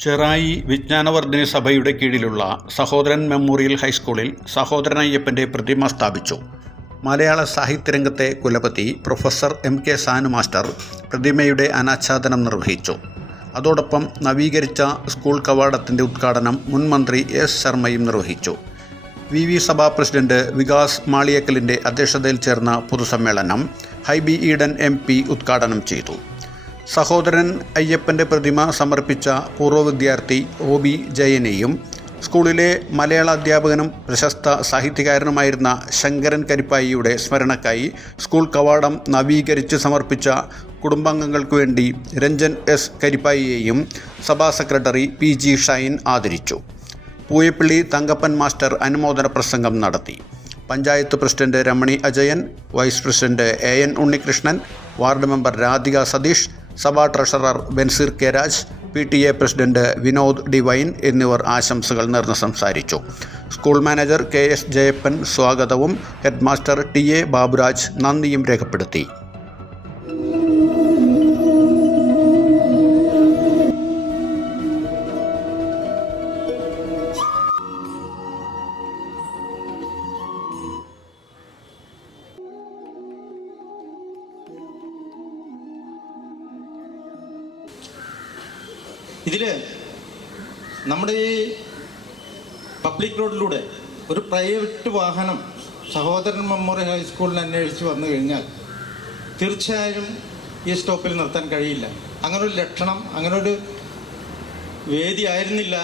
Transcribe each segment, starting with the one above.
ചെറായി വിജ്ഞാനവർദ്ധിനി സഭയുടെ കീഴിലുള്ള സഹോദരൻ മെമ്മോറിയൽ ഹൈസ്കൂളിൽ സഹോദരൻ അയ്യപ്പൻ്റെ പ്രതിമ സ്ഥാപിച്ചു. മലയാള സാഹിത്യരംഗത്തെ കുലപതി പ്രൊഫസർ എം.കെ. സാനു മാസ്റ്റർ പ്രതിമയുടെ അനാച്ഛാദനം നിർവഹിച്ചു. അതോടൊപ്പം നവീകരിച്ച സ്കൂൾ കവാടത്തിൻ്റെ ഉദ്ഘാടനം മുൻ മന്ത്രി എസ്. ശർമ്മയും നിർവഹിച്ചു. വി സഭാ പ്രസിഡന്റ് വികാസ് മാളിയേക്കലിൻ്റെ അധ്യക്ഷതയിൽ ചേർന്ന പൊതുസമ്മേളനം ഹൈബി ഈഡൻ MP ഉദ്ഘാടനം ചെയ്തു. സഹോദരൻ അയ്യപ്പൻ്റെ പ്രതിമ സമർപ്പിച്ച പൂർവ്വ വിദ്യാർത്ഥി OB ജയനെയും സ്കൂളിലെ മലയാള അധ്യാപകനും പ്രശസ്ത സാഹിത്യകാരനുമായിരുന്ന ശങ്കരൻ കരിപ്പായിയുടെ സ്മരണക്കായി സ്കൂൾ കവാടം നവീകരിച്ച് സമർപ്പിച്ച കുടുംബാംഗങ്ങൾക്ക് വേണ്ടി രഞ്ജൻ S. കരിപ്പായിയെയും സഭാ സെക്രട്ടറി PG ഷൈൻ ആദരിച്ചു. പൂയപ്പള്ളി തങ്കപ്പൻ മാസ്റ്റർ അനുമോദന പ്രസംഗം നടത്തി. Panchayat president Ramani Ajayan, vice president AN Unnikrishnan, ward member Radhika Satheesh, സഭാ treasurer Benseer K. Raj, PTA president Vinod Divine എന്നിവർ ആശംസകൾ നേർന്ന് സംസാരിച്ചു. സ്കൂൾ മാനേജർ KS ജയപ്പൻ സ്വാഗതവും ഹെഡ് മാസ്റ്റർ TA ബാബുരാജ് നന്ദിയും രേഖപ്പെടുത്തി. ഇതിൽ നമ്മുടെ ഈ പബ്ലിക് റോഡിലൂടെ ഒരു പ്രൈവറ്റ് വാഹനം സഹോദരൻ മെമ്മോറിയൽ ഹൈസ്കൂളിൽ അന്വേഷിച്ച് വന്നു കഴിഞ്ഞാൽ തീർച്ചയായും ഈ സ്റ്റോപ്പിൽ നിർത്താൻ കഴിയില്ല. അങ്ങനൊരു ലക്ഷണം, അങ്ങനൊരു വേദി ആയിരുന്നില്ല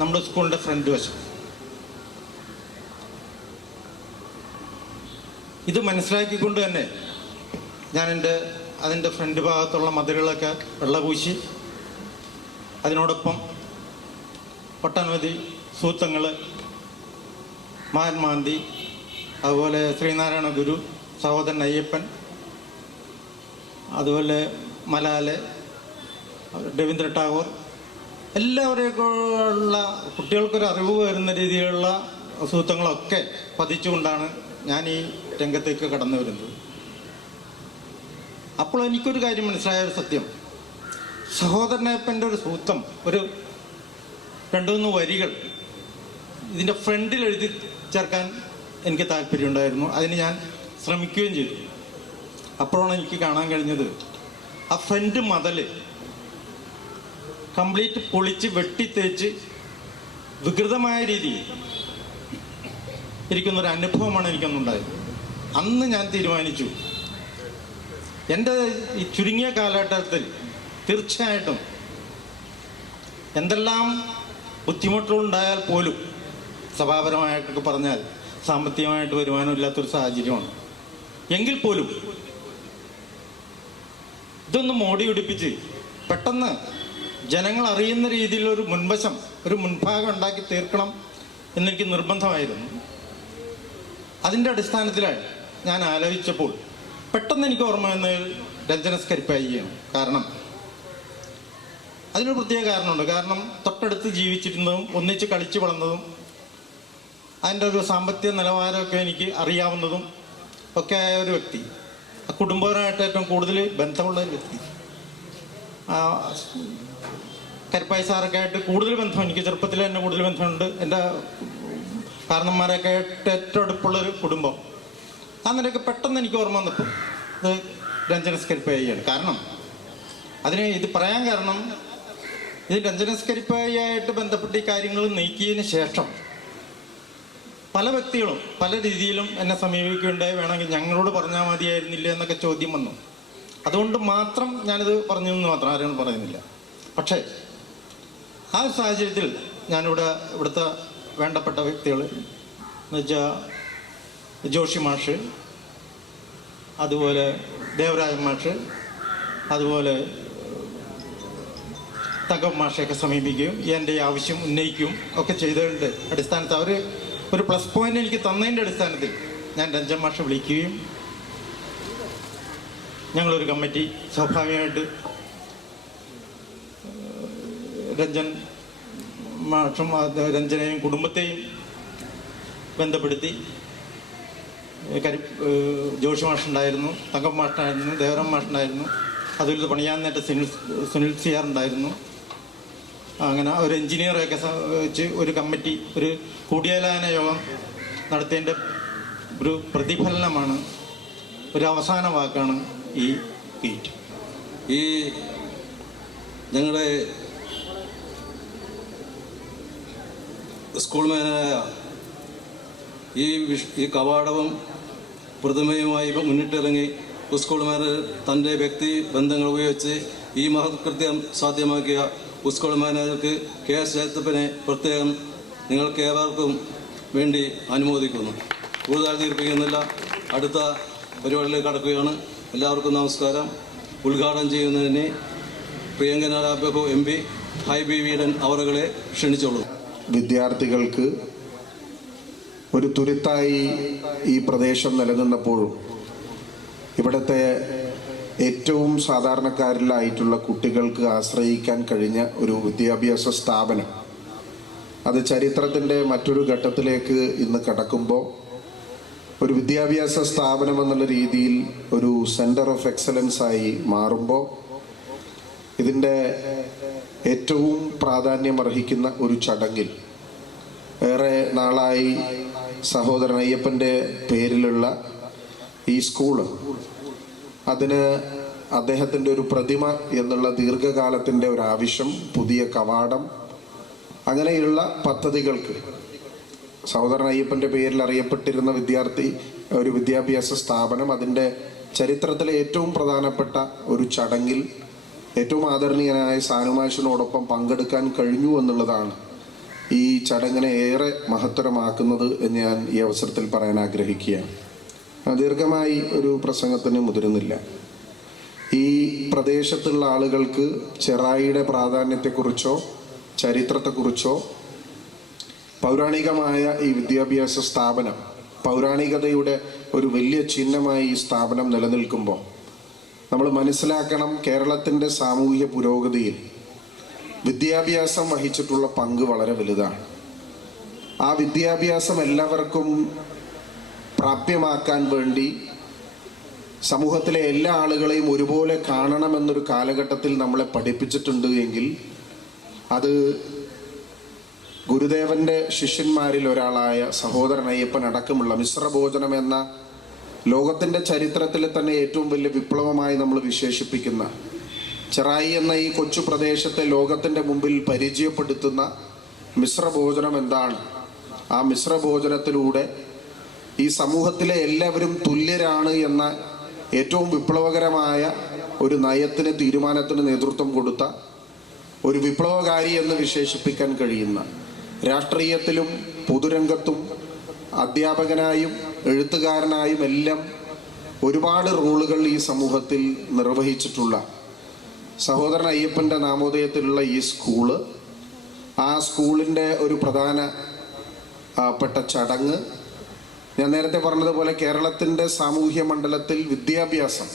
നമ്മുടെ സ്കൂളിൻ്റെ ഫ്രണ്ട് വശം. ഇത് മനസ്സിലാക്കിക്കൊണ്ട് തന്നെ ഞാൻ അതിൻ്റെ ഫ്രണ്ട് ഭാഗത്തുള്ള മതിലുകളൊക്കെ വെള്ളപൂശി അതിനോടൊപ്പം ഒട്ടനവധി സൂത്രങ്ങൾ, മഹാത്മാഗാന്ധി, അതുപോലെ ശ്രീനാരായണ ഗുരു, സഹോദരൻ അയ്യപ്പൻ, അതുപോലെ മലാലെ, രവീന്ദ്ര ടാഗോർ, എല്ലാവരെയൊക്കെയുള്ള കുട്ടികൾക്കൊരു അറിവ് വരുന്ന രീതിയിലുള്ള സൂത്രങ്ങളൊക്കെ പതിച്ചുകൊണ്ടാണ് ഞാൻ ഈ രംഗത്തേക്ക് കടന്നു വരുന്നത്. അപ്പോൾ എനിക്കൊരു കാര്യം മനസ്സിലായ ഒരു സത്യം, സഹോദരനപ്പൻ്റെ ഒരു സൂത്രം, ഒരു 2-3 വരികൾ ഇതിൻ്റെ ഫ്രണ്ടിൽ എഴുതി ചേർക്കാൻ എനിക്ക് താല്പര്യമുണ്ടായിരുന്നു. അതിന് ഞാൻ ശ്രമിക്കുകയും ചെയ്തു. അപ്പോഴാണ് എനിക്ക് കാണാൻ കഴിഞ്ഞത്, ആ ഫ്രണ്ട് മതിൽ കംപ്ലീറ്റ് പൊളിച്ച് വെട്ടിത്തേച്ച് വികൃതമായ രീതിയിൽ ഇരിക്കുന്നൊരു അനുഭവമാണ് എനിക്കൊന്നുണ്ടായത്. അന്ന് ഞാൻ തീരുമാനിച്ചു, എൻ്റെ ഈ ചുരുങ്ങിയ കാലഘട്ടത്തിൽ തീർച്ചയായിട്ടും എന്തെല്ലാം ബുദ്ധിമുട്ടുകളുണ്ടായാൽ പോലും, സഭാപരമായിട്ടൊക്കെ പറഞ്ഞാൽ സാമ്പത്തികമായിട്ട് വരുമാനമില്ലാത്തൊരു സാഹചര്യമാണ്, എങ്കിൽ പോലും ഇതൊന്ന് മോടി പിടിപ്പിച്ച് പെട്ടെന്ന് ജനങ്ങൾ അറിയുന്ന രീതിയിലൊരു മുൻവശം, ഒരു മുൻഭാഗം ഉണ്ടാക്കി തീർക്കണം എന്നെനിക്ക് നിർബന്ധമായിരുന്നു. അതിൻ്റെ അടിസ്ഥാനത്തിലാണ് ഞാൻ ആലോചിച്ചപ്പോൾ പെട്ടെന്ന് എനിക്ക് ഓർമ്മ വന്നത് രഞ്ജൻ S. കരിപ്പായിയാണ്. കാരണം അതിനൊരു പ്രത്യേക കാരണമുണ്ട്. കാരണം തൊട്ടടുത്ത് ജീവിച്ചിരുന്നതും ഒന്നിച്ച് കളിച്ചു വളർന്നതും അതിൻ്റെ ഒരു സാമ്പത്തിക നിലവാരമൊക്കെ എനിക്ക് അറിയാവുന്നതും ഒക്കെ ആയ ഒരു വ്യക്തി, കുടുംബപരമായിട്ട് ഏറ്റവും കൂടുതൽ ബന്ധമുള്ള ഒരു വ്യക്തി. കരിപ്പായി സാറൊക്കെ ആയിട്ട് കൂടുതൽ ബന്ധം, എനിക്ക് ചെറുപ്പത്തിൽ തന്നെ കൂടുതൽ ബന്ധമുണ്ട്. എൻ്റെ കാരണന്മാരൊക്കെ ആയിട്ട് ഏറ്റവും അടുപ്പുള്ളൊരു കുടുംബം. അന്നേരമൊക്കെ പെട്ടെന്ന് എനിക്ക് ഓർമ്മ വന്നപ്പോൾ ഇത് രഞ്ജൻ S. കരിപ്പായിയാണ്. കാരണം ഇത് പറയാൻ കാരണം, ഇത് രഞ്ജൻ S. കരിപ്പായിയായിട്ട് ബന്ധപ്പെട്ട ഈ കാര്യങ്ങൾ നീക്കിയതിന് ശേഷം പല വ്യക്തികളും പല രീതിയിലും എന്നെ സമീപിക്കുകയുണ്ടായി. വേണമെങ്കിൽ ഞങ്ങളോട് പറഞ്ഞാൽ മതിയായിരുന്നില്ല എന്നൊക്കെ ചോദ്യം വന്നു. അതുകൊണ്ട് മാത്രം ഞാനിത് പറഞ്ഞു എന്ന് മാത്രം, ആരും പറയുന്നില്ല. പക്ഷേ ആ ഒരു സാഹചര്യത്തിൽ ഇവിടുത്തെ വേണ്ടപ്പെട്ട വ്യക്തികൾ എന്ന് വെച്ചാൽ ജോഷി മാഷ്, അതുപോലെ ദേവരാജൻ മാഷ്, അതുപോലെ തങ്കപ്പൻ മാഷയൊക്കെ സമീപിക്കുകയും എൻ്റെ ആവശ്യം ഉന്നയിക്കുകയും ഒക്കെ ചെയ്തതിൻ്റെ അടിസ്ഥാനത്തിൽ അവർ ഒരു പ്ലസ് പോയിന്റ് എനിക്ക് തന്നതിൻ്റെ അടിസ്ഥാനത്തിൽ ഞാൻ രഞ്ജൻ മാഷെ വിളിക്കുകയും ഞങ്ങളൊരു കമ്മിറ്റി സ്വാഭാവികമായിട്ട് രഞ്ജൻ മാഷും രഞ്ജനെയും കുടുംബത്തെയും ബന്ധപ്പെടുത്തി ജോഷി മാഷുണ്ടായിരുന്നു, തങ്കപ്പൻ മാഷുണ്ടായിരുന്നു, ദേവരാം മാഷുണ്ടായിരുന്നു, അതിൽ പണിയാൻ നേട്ട സുനിൽ CR ഉണ്ടായിരുന്നു, അങ്ങനെ ഒരു എഞ്ചിനീയറെയൊക്കെ വെച്ച് ഒരു കമ്മിറ്റി, ഒരു കൂടിയാലോചന യോഗം നടത്തിയതിൻ്റെ ഒരു പ്രതിഫലനമാണ്, ഒരു അവസാന വാക്കാണ് ഈ ഗേറ്റ്. ഈ ഞങ്ങളുടെ സ്കൂൾ മാനേജരായ ഈ കവാടവും പ്രതിമയുമായി മുന്നിട്ടിറങ്ങി സ്കൂൾ മാനേജർ തൻ്റെ വ്യക്തി ബന്ധങ്ങൾ ഉപയോഗിച്ച് ഈ മഹത്കൃത്യം സാധ്യമാക്കിയ സ്കൂൾ മാനേജർക്ക് KS ജയത്തപ്പനെ പ്രത്യേകം നിങ്ങൾക്ക് ഏവർക്കും വേണ്ടി അനുമോദിക്കുന്നു. കൂടുതൽ ദീർഘിപ്പിക്കുന്നില്ല, അടുത്ത പരിപാടിയിലേക്ക് കടക്കുകയാണ്. എല്ലാവർക്കും നമസ്കാരം. ഉദ്ഘാടനം ചെയ്യുന്നതിന് പ്രിയങ്കനായ ബഹു MP ഹൈബി വീടൻ അവറുകളെ ക്ഷണിച്ചോളൂ. വിദ്യാർത്ഥികൾക്ക് ഒരു തുരുത്തായി ഈ പ്രദേശം നിലനിന്നപ്പോഴും ഇവിടുത്തെ ഏറ്റവും സാധാരണക്കാരിലായിട്ടുള്ള കുട്ടികൾക്ക് ആശ്രയിക്കാൻ കഴിഞ്ഞ ഒരു വിദ്യാഭ്യാസ സ്ഥാപനം, അത് ചരിത്രത്തിൻ്റെ മറ്റൊരു ഘട്ടത്തിലേക്ക് ഇന്ന് കടക്കുമ്പോൾ ഒരു വിദ്യാഭ്യാസ സ്ഥാപനം എന്നുള്ള രീതിയിൽ ഒരു സെൻറ്റർ ഓഫ് എക്സലൻസ് ആയി മാറുമ്പോൾ ഇതിൻ്റെ ഏറ്റവും പ്രാധാന്യമർഹിക്കുന്ന ഒരു ചടങ്ങിൽ ഏറെ നാളായി സഹോദരൻ അയ്യപ്പൻ്റെ പേരിലുള്ള ഈ സ്കൂള്, അതിന് അദ്ദേഹത്തിൻ്റെ ഒരു പ്രതിമ എന്നുള്ള ദീർഘകാലത്തിൻ്റെ ഒരു ആവശ്യം, പുതിയ കവാടം, അങ്ങനെയുള്ള പദ്ധതികൾക്ക് സഹോദരൻ അയ്യപ്പൻ്റെ പേരിൽ അറിയപ്പെട്ടിരുന്ന ഒരു വിദ്യാഭ്യാസ സ്ഥാപനം അതിൻ്റെ ചരിത്രത്തിലെ ഏറ്റവും പ്രധാനപ്പെട്ട ഒരു ചടങ്ങിൽ ഏറ്റവും ആദരണീയനായ സാനുമാഷിനോടൊപ്പം പങ്കെടുക്കാൻ കഴിഞ്ഞു എന്നുള്ളതാണ് ഈ ചടങ്ങിനെ ഏറെ മഹത്തരമാക്കുന്നത് എന്ന് ഞാൻ ഈ അവസരത്തിൽ പറയാൻ ആഗ്രഹിക്കുകയാണ്. ദീർഘമായി ഒരു പ്രസംഗത്തിന് മുതിരുന്നില്ല. ഈ പ്രദേശത്തുള്ള ആളുകൾക്ക് ചെറായിയുടെ പ്രാധാന്യത്തെക്കുറിച്ചോ ചരിത്രത്തെക്കുറിച്ചോ പൗരാണികമായ ഈ വിദ്യാഭ്യാസ സ്ഥാപനം പൗരാണികതയുടെ ഒരു വലിയ ചിഹ്നമായി ഈ സ്ഥാപനം നിലനിൽക്കുമ്പോൾ നമ്മൾ മനസ്സിലാക്കണം, കേരളത്തിൻ്റെ സാമൂഹിക പുരോഗതിയിൽ വിദ്യാഭ്യാസം വഹിച്ചിട്ടുള്ള പങ്ക് വളരെ വലുതാണ്. ആ വിദ്യാഭ്യാസം എല്ലാവർക്കും പ്രാപ്യമാക്കാൻ വേണ്ടി സമൂഹത്തിലെ എല്ലാ ആളുകളെയും ഒരുപോലെ കാണണമെന്നൊരു കാലഘട്ടത്തിൽ നമ്മളെ പഠിപ്പിച്ചിട്ടുണ്ട് എങ്കിൽ അത് ഗുരുദേവൻ്റെ ശിഷ്യന്മാരിൽ ഒരാളായ സഹോദരൻ അയ്യപ്പൻ അടക്കമുള്ള മിശ്രഭോജനം എന്ന ലോകത്തിൻ്റെ ചരിത്രത്തിലെ തന്നെ ഏറ്റവും വലിയ വിപ്ലവമായി നമ്മൾ വിശേഷിപ്പിക്കുന്ന ചെറായി എന്ന ഈ കൊച്ചു പ്രദേശത്തെ ലോകത്തിൻ്റെ മുമ്പിൽ പരിചയപ്പെടുത്തുന്ന മിശ്രഭോജനം എന്താണ്, ആ മിശ്രഭോജനത്തിലൂടെ ഈ സമൂഹത്തിലെ എല്ലാവരും തുല്യരാണ് എന്ന ഏറ്റവും വിപ്ലവകരമായ ഒരു നയത്തിന്, തീരുമാനത്തിന് നേതൃത്വം കൊടുത്ത ഒരു വിപ്ലവകാരി എന്ന് വിശേഷിപ്പിക്കാൻ കഴിയുന്ന, രാഷ്ട്രീയത്തിലും പൊതുരംഗത്തും അധ്യാപകനായും എഴുത്തുകാരനായും എല്ലാം ഒരുപാട് റോളുകൾ ഈ സമൂഹത്തിൽ നിർവഹിച്ചിട്ടുള്ള സഹോദരൻ അയ്യപ്പൻ്റെ നാമോദയത്തിലുള്ള ഈ സ്കൂള്, ആ സ്കൂളിൻ്റെ ഒരു പ്രധാനപ്പെട്ട ചടങ്ങ്, ഞാൻ നേരത്തെ പറഞ്ഞതുപോലെ കേരളത്തിൻ്റെ സാമൂഹ്യ മണ്ഡലത്തിൽ വിദ്യാഭ്യാസം,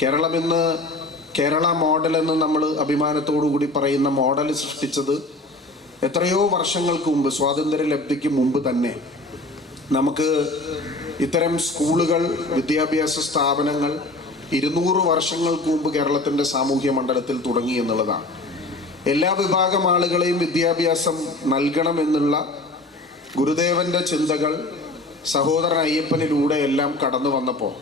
കേരളം ഇന്ന് കേരള മോഡൽ എന്ന് നമ്മൾ അഭിമാനത്തോടു കൂടി പറയുന്ന മോഡൽ സൃഷ്ടിച്ചത് എത്രയോ വർഷങ്ങൾക്ക് മുമ്പ്, സ്വാതന്ത്ര്യലബ്ധിക്ക് മുമ്പ് തന്നെ നമുക്ക് ഇത്തരം സ്കൂളുകൾ, വിദ്യാഭ്യാസ സ്ഥാപനങ്ങൾ 200 വർഷങ്ങൾക്ക് മുമ്പ് കേരളത്തിൻ്റെ സാമൂഹ്യ മണ്ഡലത്തിൽ തുടങ്ങി എന്നുള്ളതാണ്. എല്ലാ വിഭാഗം ആളുകളെയും വിദ്യാഭ്യാസം നൽകണമെന്നുള്ള ഗുരുദേവൻ്റെ ചിന്തകൾ സഹോദരൻ അയ്യപ്പനിലൂടെ എല്ലാം കടന്നു വന്നപ്പോൾ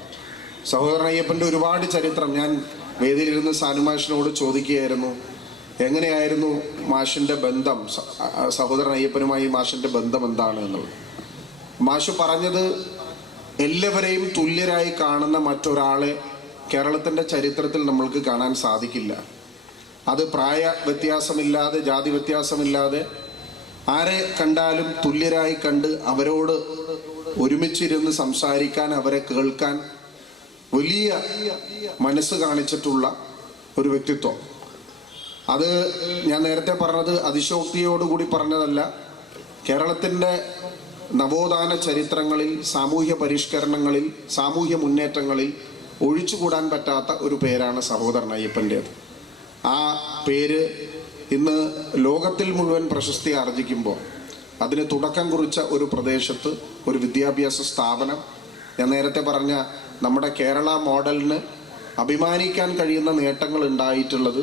സഹോദരൻ അയ്യപ്പൻ്റെ ഒരുപാട് ചരിത്രം ഞാൻ വേദിയിലിരുന്ന് സാനുമാഷിനോട് ചോദിക്കുകയായിരുന്നു, എങ്ങനെയായിരുന്നു മാഷിൻ്റെ ബന്ധം, സഹോദരൻ അയ്യപ്പനുമായി മാഷിൻ്റെ ബന്ധം എന്താണ് എന്നുള്ളത്. മാഷ് പറഞ്ഞത്, എല്ലാവരെയും തുല്യരായി കാണുന്ന മറ്റൊരാളെ കേരളത്തിൻ്റെ ചരിത്രത്തിൽ നമ്മൾക്ക് കാണാൻ സാധിക്കില്ല. അത് പ്രായ വ്യത്യാസമില്ലാതെ, ജാതി വ്യത്യാസമില്ലാതെ ആരെ കണ്ടാലും തുല്യരായി കണ്ട് അവരോട് ഒരുമിച്ചിരുന്ന് സംസാരിക്കാൻ, അവരെ കേൾക്കാൻ വലിയ മനസ്സ് കാണിച്ചിട്ടുള്ള ഒരു വ്യക്തിത്വം. അത് ഞാൻ നേരത്തെ പറഞ്ഞത് അതിശോക്തിയോടുകൂടി പറഞ്ഞതല്ല. കേരളത്തിൻ്റെ നവോത്ഥാന ചരിത്രങ്ങളിൽ, സാമൂഹ്യ പരിഷ്കരണങ്ങളിൽ, സാമൂഹ്യ മുന്നേറ്റങ്ങളിൽ ഒഴിച്ചുകൂടാൻ പറ്റാത്ത ഒരു പേരാണ് സഹോദരൻ അയ്യപ്പൻ്റേത്. ആ പേര് ഇന്ന് ലോകത്തിൽ മുഴുവൻ പ്രശസ്തി ആർജിക്കുമ്പോൾ അതിന് തുടക്കം കുറിച്ച ഒരു പ്രദേശത്ത് ഒരു വിദ്യാഭ്യാസ സ്ഥാപനം, ഞാൻ നേരത്തെ പറഞ്ഞ നമ്മുടെ കേരള മോഡലിന് അഭിമാനിക്കാൻ കഴിയുന്ന നേട്ടങ്ങൾ ഉണ്ടായിട്ടുള്ളത്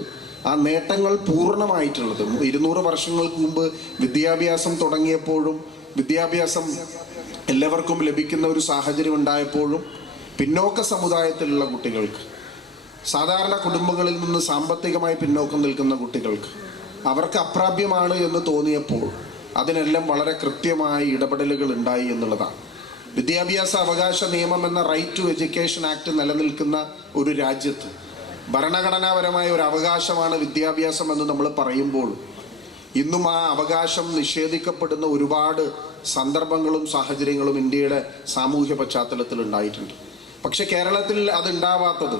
ആ നേട്ടങ്ങൾ പൂർണ്ണമായിട്ടുള്ളത് 200 വർഷങ്ങൾക്ക് മുമ്പ് വിദ്യാഭ്യാസം തുടങ്ങിയപ്പോഴും വിദ്യാഭ്യാസം എല്ലാവർക്കും ലഭിക്കുന്ന ഒരു സാഹചര്യം ഉണ്ടായപ്പോഴും പിന്നോക്ക സമുദായത്തിലുള്ള കുട്ടികൾക്ക്, സാധാരണ കുടുംബങ്ങളിൽ നിന്ന് സാമ്പത്തികമായി പിന്നോക്കം നിൽക്കുന്ന കുട്ടികൾക്ക് അവർക്ക് അപ്രാപ്യമാണ് എന്ന് തോന്നിയപ്പോൾ അതിനെല്ലാം വളരെ കൃത്യമായ ഇടപെടലുകൾ ഉണ്ടായി എന്നുള്ളതാണ്. വിദ്യാഭ്യാസ അവകാശ നിയമം എന്ന റൈറ്റ് ടു എഡ്യൂക്കേഷൻ ആക്ട് നിലനിൽക്കുന്ന ഒരു രാജ്യത്ത് ഭരണഘടനാപരമായ ഒരു അവകാശമാണ് വിദ്യാഭ്യാസം എന്ന് നമ്മൾ പറയുമ്പോൾ ഇന്നും ആ അവകാശം നിഷേധിക്കപ്പെടുന്ന ഒരുപാട് സന്ദർഭങ്ങളും സാഹചര്യങ്ങളും ഇന്ത്യയുടെ സാമൂഹ്യ പശ്ചാത്തലത്തിൽ ഉണ്ടായിട്ടുണ്ട്. പക്ഷെ കേരളത്തിൽ അതുണ്ടാവാത്തത്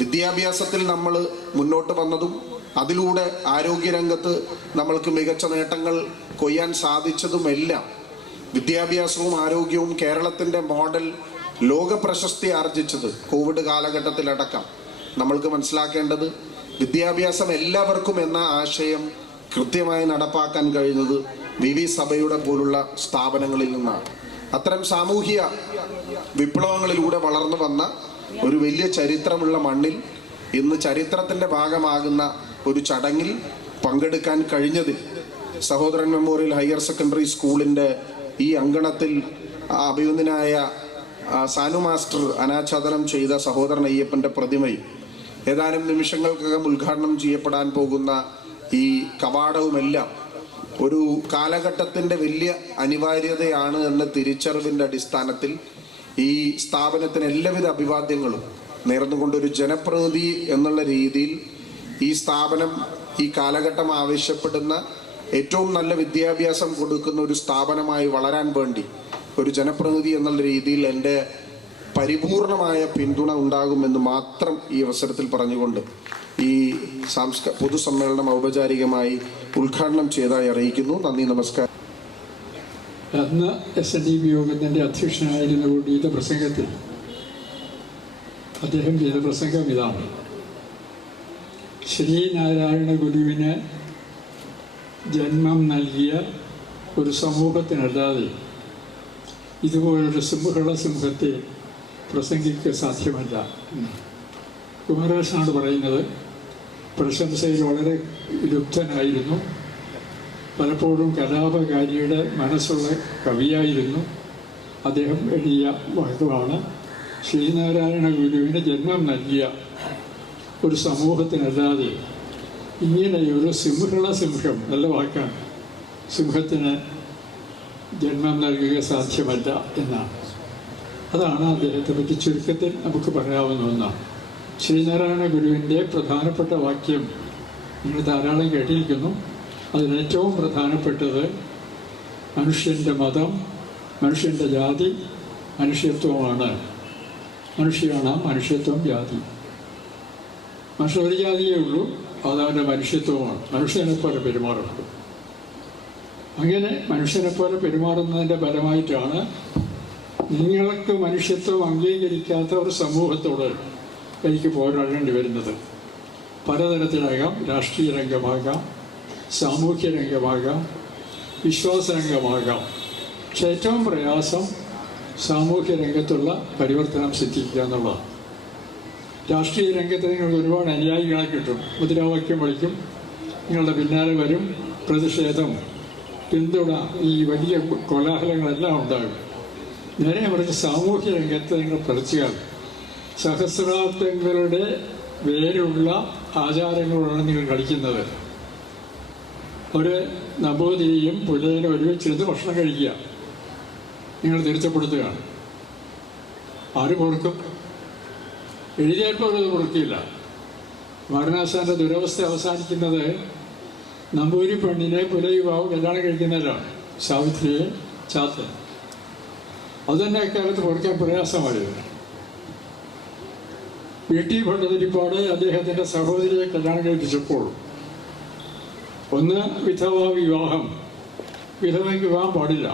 വിദ്യാഭ്യാസത്തിൽ നമ്മൾ മുന്നോട്ട് വന്നതും അതിലൂടെ ആരോഗ്യരംഗത്ത് നമ്മൾക്ക് മികച്ച നേട്ടങ്ങൾ കൊയ്യാൻ സാധിച്ചതുമെല്ലാം വിദ്യാഭ്യാസവും ആരോഗ്യവും കേരളത്തിൻ്റെ മോഡൽ ലോക പ്രശസ്തി ആർജിച്ചത് കോവിഡ് കാലഘട്ടത്തിലടക്കം നമ്മൾക്ക് മനസ്സിലാക്കേണ്ടത് വിദ്യാഭ്യാസം എല്ലാവർക്കും എന്ന ആശയം കൃത്യമായി നടപ്പാക്കാൻ കഴിഞ്ഞത് വിവി സഭയുടെ പോലുള്ള സ്ഥാപനങ്ങളിൽ നിന്നാണ്. അത്തരം സാമൂഹിക വിപ്ലവങ്ങളിലൂടെ വളർന്നു വന്ന ഒരു വലിയ ചരിത്രമുള്ള മണ്ണിൽ ഇന്ന് ചരിത്രത്തിൻ്റെ ഭാഗമാകുന്ന ഒരു ചടങ്ങിൽ പങ്കെടുക്കാൻ കഴിഞ്ഞതിൽ സഹോദരൻ മെമ്മോറിയൽ ഹയർ സെക്കൻഡറി സ്കൂളിൻ്റെ ഈ അങ്കണത്തിൽ അഭിനന്ദനായ സാനു മാസ്റ്റർ അനാച്ഛാദനം ചെയ്ത സഹോദരൻ അയ്യപ്പൻ്റെ പ്രതിമയും ഏതാനും നിമിഷങ്ങൾക്കകം ഉദ്ഘാടനം ചെയ്യപ്പെടാൻ പോകുന്ന ഈ കവാടവുമെല്ലാം ഒരു കാലഘട്ടത്തിൻ്റെ വലിയ അനിവാര്യതയാണ് എന്ന തിരിച്ചറിവിൻ്റെ അടിസ്ഥാനത്തിൽ ഈ സ്ഥാപനത്തിന് എല്ലാവിധ അഭിവാദ്യങ്ങളും നേർന്നുകൊണ്ടൊരു ജനപ്രതിനിധി എന്നുള്ള രീതിയിൽ ഈ സ്ഥാപനം ഈ കാലഘട്ടം ആവശ്യപ്പെടുന്ന ഏറ്റവും നല്ല വിദ്യാഭ്യാസം കൊടുക്കുന്ന ഒരു സ്ഥാപനമായി വളരാൻ വേണ്ടി ഒരു ജനപ്രതിനിധി എന്നുള്ള രീതിയിൽ എൻ്റെ പരിപൂർണമായ പിന്തുണ ഉണ്ടാകുമെന്ന് മാത്രം ഈ അവസരത്തിൽ പറഞ്ഞുകൊണ്ട് ഈ പൊതുസമ്മേളനം ഔപചാരികമായി ഉദ്ഘാടനം ചെയ്തതായി അറിയിക്കുന്നു. നന്ദി, നമസ്കാരം. അന്ന് SNDP യോഗത്തിൻ്റെ അധ്യക്ഷനായിരുന്നുകൊണ്ട് ചെയ്ത പ്രസംഗത്തിൽ അദ്ദേഹം ചെയ്ത പ്രസംഗം ഇതാണ്: ശ്രീനാരായണ ഗുരുവിന് ജന്മം നൽകിയ ഒരു സമൂഹത്തിനല്ലാതെ ഇതുപോലൊരു സിംഹത്തെ പ്രസംഗിക്കുക സാധ്യമല്ല. കുമാരകൃഷ്ണനാണ് പറയുന്നത്. പ്രശംസയിൽ വളരെ ലുബ്ധനായിരുന്നു. പലപ്പോഴും കലാപകാരിയുടെ മനസ്സുള്ള കവിയായിരുന്നു. അദ്ദേഹം എഴുതിയ വാക്കുകളാണ്: ശ്രീനാരായണ ഗുരുവിന് ജന്മം നൽകിയ ഒരു സമൂഹത്തിനല്ലാതെ ഇങ്ങനെയൊരു സിംഹം, നല്ല വാക്കാണ്, സിംഹത്തിന് ജന്മം നൽകുക സാധ്യമല്ല എന്നാണ്. അതാണ് അദ്ദേഹത്തെ പറ്റി ചുരുക്കത്തിൽ നമുക്ക് പറയാവുന്ന ഒന്നാണ്. ശ്രീനാരായണ ഗുരുവിൻ്റെ പ്രധാനപ്പെട്ട വാക്യം നിങ്ങൾ ധാരാളം കേട്ടിരിക്കുന്നു. അതിലേറ്റവും പ്രധാനപ്പെട്ടത് മനുഷ്യൻ്റെ മതം, മനുഷ്യൻ്റെ ജാതി, മനുഷ്യത്വമാണ്. മനുഷ്യനാണ് മനുഷ്യത്വം, ജാതി. മനുഷ്യ ഒരു ജാതിയേ ഉള്ളൂ, അതവൻ്റെ മനുഷ്യത്വമാണ്. മനുഷ്യനെപ്പോലെ പെരുമാറണം. അങ്ങനെ മനുഷ്യനെപ്പോലെ പെരുമാറുന്നതിൻ്റെ ഫലമായിട്ടാണ് നിങ്ങൾക്ക് മനുഷ്യത്വം അംഗീകരിക്കാത്ത ഒരു സമൂഹത്തോട് എനിക്ക് പോരാടേണ്ടി വരുന്നത്. പലതരത്തിലാകാം, രാഷ്ട്രീയ രംഗമാകാം, സാമൂഹ്യ രംഗമാകാം, വിശ്വാസരംഗമാകാം. പക്ഷെ ഏറ്റവും പ്രയാസം സാമൂഹ്യ രംഗത്തുള്ള പരിവർത്തനം സിദ്ധിക്കുക എന്നുള്ളതാണ്. രാഷ്ട്രീയ രംഗത്ത് നിങ്ങൾക്ക് ഒരുപാട് അനുയായികളെ കിട്ടും, മുദ്രാവാക്യം വിളിക്കും, നിങ്ങളുടെ പിന്നാലെ വരും, പ്രതിഷേധം, പിന്തുണ, ഈ വലിയ കോലാഹലങ്ങളെല്ലാം ഉണ്ടാകും. നേരെ മറിച്ച് സാമൂഹ്യ രംഗത്ത് നിങ്ങൾ പഠിച്ചാൽ സഹസ്രാബ്ദങ്ങളുടെ വേരുള്ള ആചാരങ്ങളോടാണ് നിങ്ങൾ കളിക്കുന്നത്. ഒരു നമ്പൂതിരിയും പുലയനും ഒരുമിച്ചിരുന്ന് ഭക്ഷണം കഴിക്കുക, നിങ്ങൾ തിരിച്ചപ്പെടുത്തുകയാണ്. ആര് കൊടുക്കും? എഴുതിയാൽപ്പോൾ അത് കൊടുക്കില്ല. വാരണാസിന്റെ ദുരവസ്ഥ അവസാനിക്കുന്നത് നമ്പൂരി പെണ്ണിനെ പുലയുവാവ് കല്യാണം കഴിക്കുന്നതിലാണ്, സാവിത്രിയെ ചാത്തൻ. അതുതന്നെ അക്കാലത്ത് കൊടുക്കാൻ പ്രയാസമായിരുന്നു. VT ഭട്ടതിരിപ്പാട് അദ്ദേഹത്തിൻ്റെ സഹോദരിയെ കല്യാണം കഴിപ്പിച്ചപ്പോൾ ഒന്ന് വിധവാ വിവാഹം, വിധവയ്ക്ക് വിവാഹം പാടില്ല,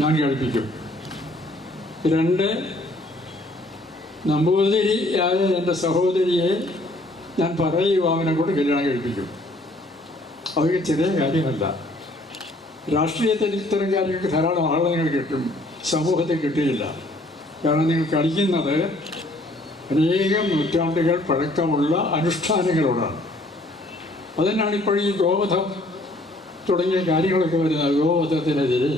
ഞാൻ കഴിപ്പിക്കും. 2, നമ്പൂതിരിയായ എൻ്റെ സഹോദരിയെ ഞാൻ പറയുക അവനെ കൊണ്ട് കല്യാണം കഴിപ്പിക്കും. അതൊക്കെ ചെറിയ കാര്യമല്ല. രാഷ്ട്രീയത്തിൽ ഇത്തരം കാര്യങ്ങൾക്ക് ധാരാളം ആളുകൾ നിങ്ങൾ കിട്ടും, സമൂഹത്തിൽ കിട്ടുകയില്ല. കാരണം നിങ്ങൾ കളിക്കുന്നത് അനേകം നൂറ്റാണ്ടുകൾ പഴക്കമുള്ള അനുഷ്ഠാനങ്ങളോടാണ്. അതുതന്നെയാണ് ഇപ്പോൾ ഈ ഗോവധം തുടങ്ങിയ കാര്യങ്ങളൊക്കെ വരുന്നത്. ഗോവധത്തിനെതിരെ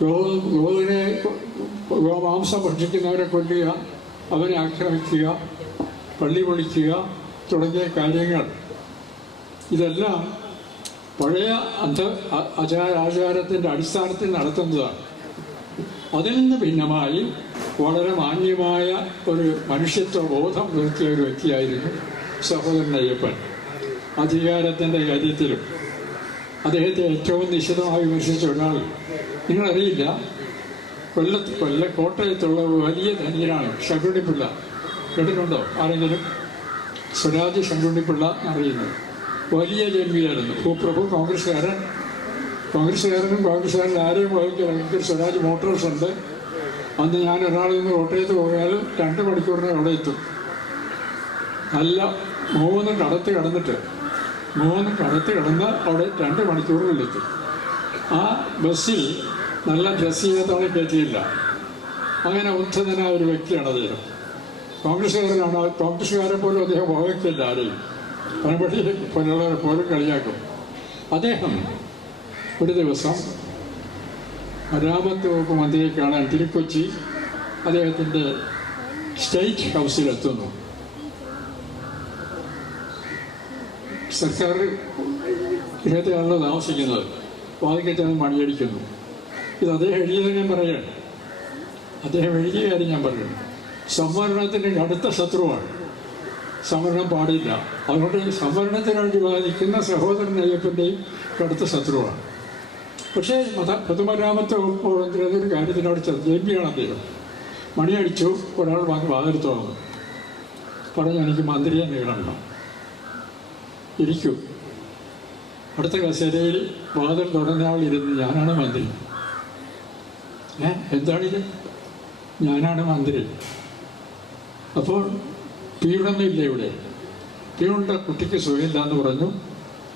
ഗോവിനെ ഗോമാംസം ഭക്ഷിക്കുന്നവരെ കൊല്ലുക, അവരെ ആക്രമിക്കുക, പള്ളി പൊളിക്കുക തുടങ്ങിയ കാര്യങ്ങൾ ഇതെല്ലാം പഴയ ആചാരത്തിൻ്റെ അടിസ്ഥാനത്തിൽ നടത്തുന്നതാണ്. അതിൽ നിന്ന് ഭിന്നമായി വളരെ മാന്യമായ ഒരു മനുഷ്യത്വ ബോധം നിർത്തിയ ഒരു വ്യക്തിയായിരുന്നു സഹോദരൻ അയ്യപ്പൻ. അധികാരത്തിൻ്റെ കാര്യത്തിലും അദ്ദേഹത്തെ ഏറ്റവും നിശിതമായി വിമർശിച്ച ഒരാൾ നിങ്ങളറിയില്ല, കോട്ടയത്തുള്ള വലിയ ധനികനാണ് ശങ്കുണ്ണിപ്പിള്ള. കേട്ടിട്ടുണ്ടോ ആരെങ്കിലും? സ്വരാജ് ശങ്കുണ്ണിപ്പിള്ള അറിയുന്നത് വലിയ ജന്മിയായിരുന്നു. ഭൂപ്രഭു കോൺഗ്രസ്സുകാരനും കോൺഗ്രസ്സുകാരൻ ആരെയും വഹിക്കില്ല. എനിക്ക് സ്വരാജ് മോട്ടോഴ്സ് ഉണ്ട്. അന്ന് ഞാൻ ഒരാളിൽ നിന്ന് കോട്ടയത്ത് പോയാൽ 2 മണിക്കൂറിന് അവിടെ എത്തും. നല്ല 3 കടത്ത് കടന്ന് അവിടെ 2 മണിക്കൂറുകളിലെത്തും. ആ ബസ്സിൽ നല്ല ഡ്രസ്സ് ചെയ്യാത്തവളെ കയറ്റിയില്ല. അങ്ങനെ ഉദ്ധതനായ ഒരു വ്യക്തിയാണ് അദ്ദേഹം. കോൺഗ്രസ്സുകാരനാണ്. കോൺഗ്രസ്സുകാരെ പോലും അദ്ദേഹം വഹിക്കില്ല ആരെയും. പനപടി പോലുള്ളവരെ പോലും കളിയാക്കും. അദ്ദേഹം ഒരു ദിവസം മരാമത്ത് വകുപ്പ് മന്ത്രിയെ കാണാൻ തിരുക്കൊച്ചി അദ്ദേഹത്തിൻ്റെ സ്റ്റേറ്റ് ഹൗസിലെത്തുന്നു. സർക്കാർ ഗൃഹത്തിലാണല്ലോ താമസിക്കുന്നത്. വാതിക്കറ്റാണ് മണിയടിക്കുന്നു. ഇത് അദ്ദേഹം എഴുതിയത് ഞാൻ പറയുകയാണ്. അദ്ദേഹം എഴുതിയ കാര്യം ഞാൻ പറയുന്നു. സംവരണത്തിൻ്റെ കടുത്ത ശത്രുവാണ്. സംവരണം പാടില്ല. അതുകൊണ്ട് സംവരണത്തിന് വേണ്ടി വാദിക്കുന്ന സഹോദരൻ അയ്യപ്പൻ്റെയും കടുത്ത ശത്രുവാണ്. പക്ഷേ പൊതുമരാമത്ത് വകുപ്പ് മന്ത്രി അതൊരു കാര്യത്തിനോട് ജയിപ്പിയാണ് അദ്ദേഹം. മണിയടിച്ചു. ഒരാൾ വന്ന് വാതിൽ തുറന്നു. പറഞ്ഞു, എനിക്ക് മന്ത്രിയെ നീളണം, ഇരിക്കൂ. അടുത്ത കസേരയിൽ വാതിൽ തുറന്നയാൾ ഇരുന്ന്, ഞാനാണ് മന്ത്രി. എന്താണിത്? ഞാനാണ് മന്ത്രി. അപ്പോൾ പീഡൊന്നും ഇല്ല ഇവിടെ. പീഡുണ്ട കുട്ടിക്ക് സുഖമില്ല എന്ന് പറഞ്ഞു.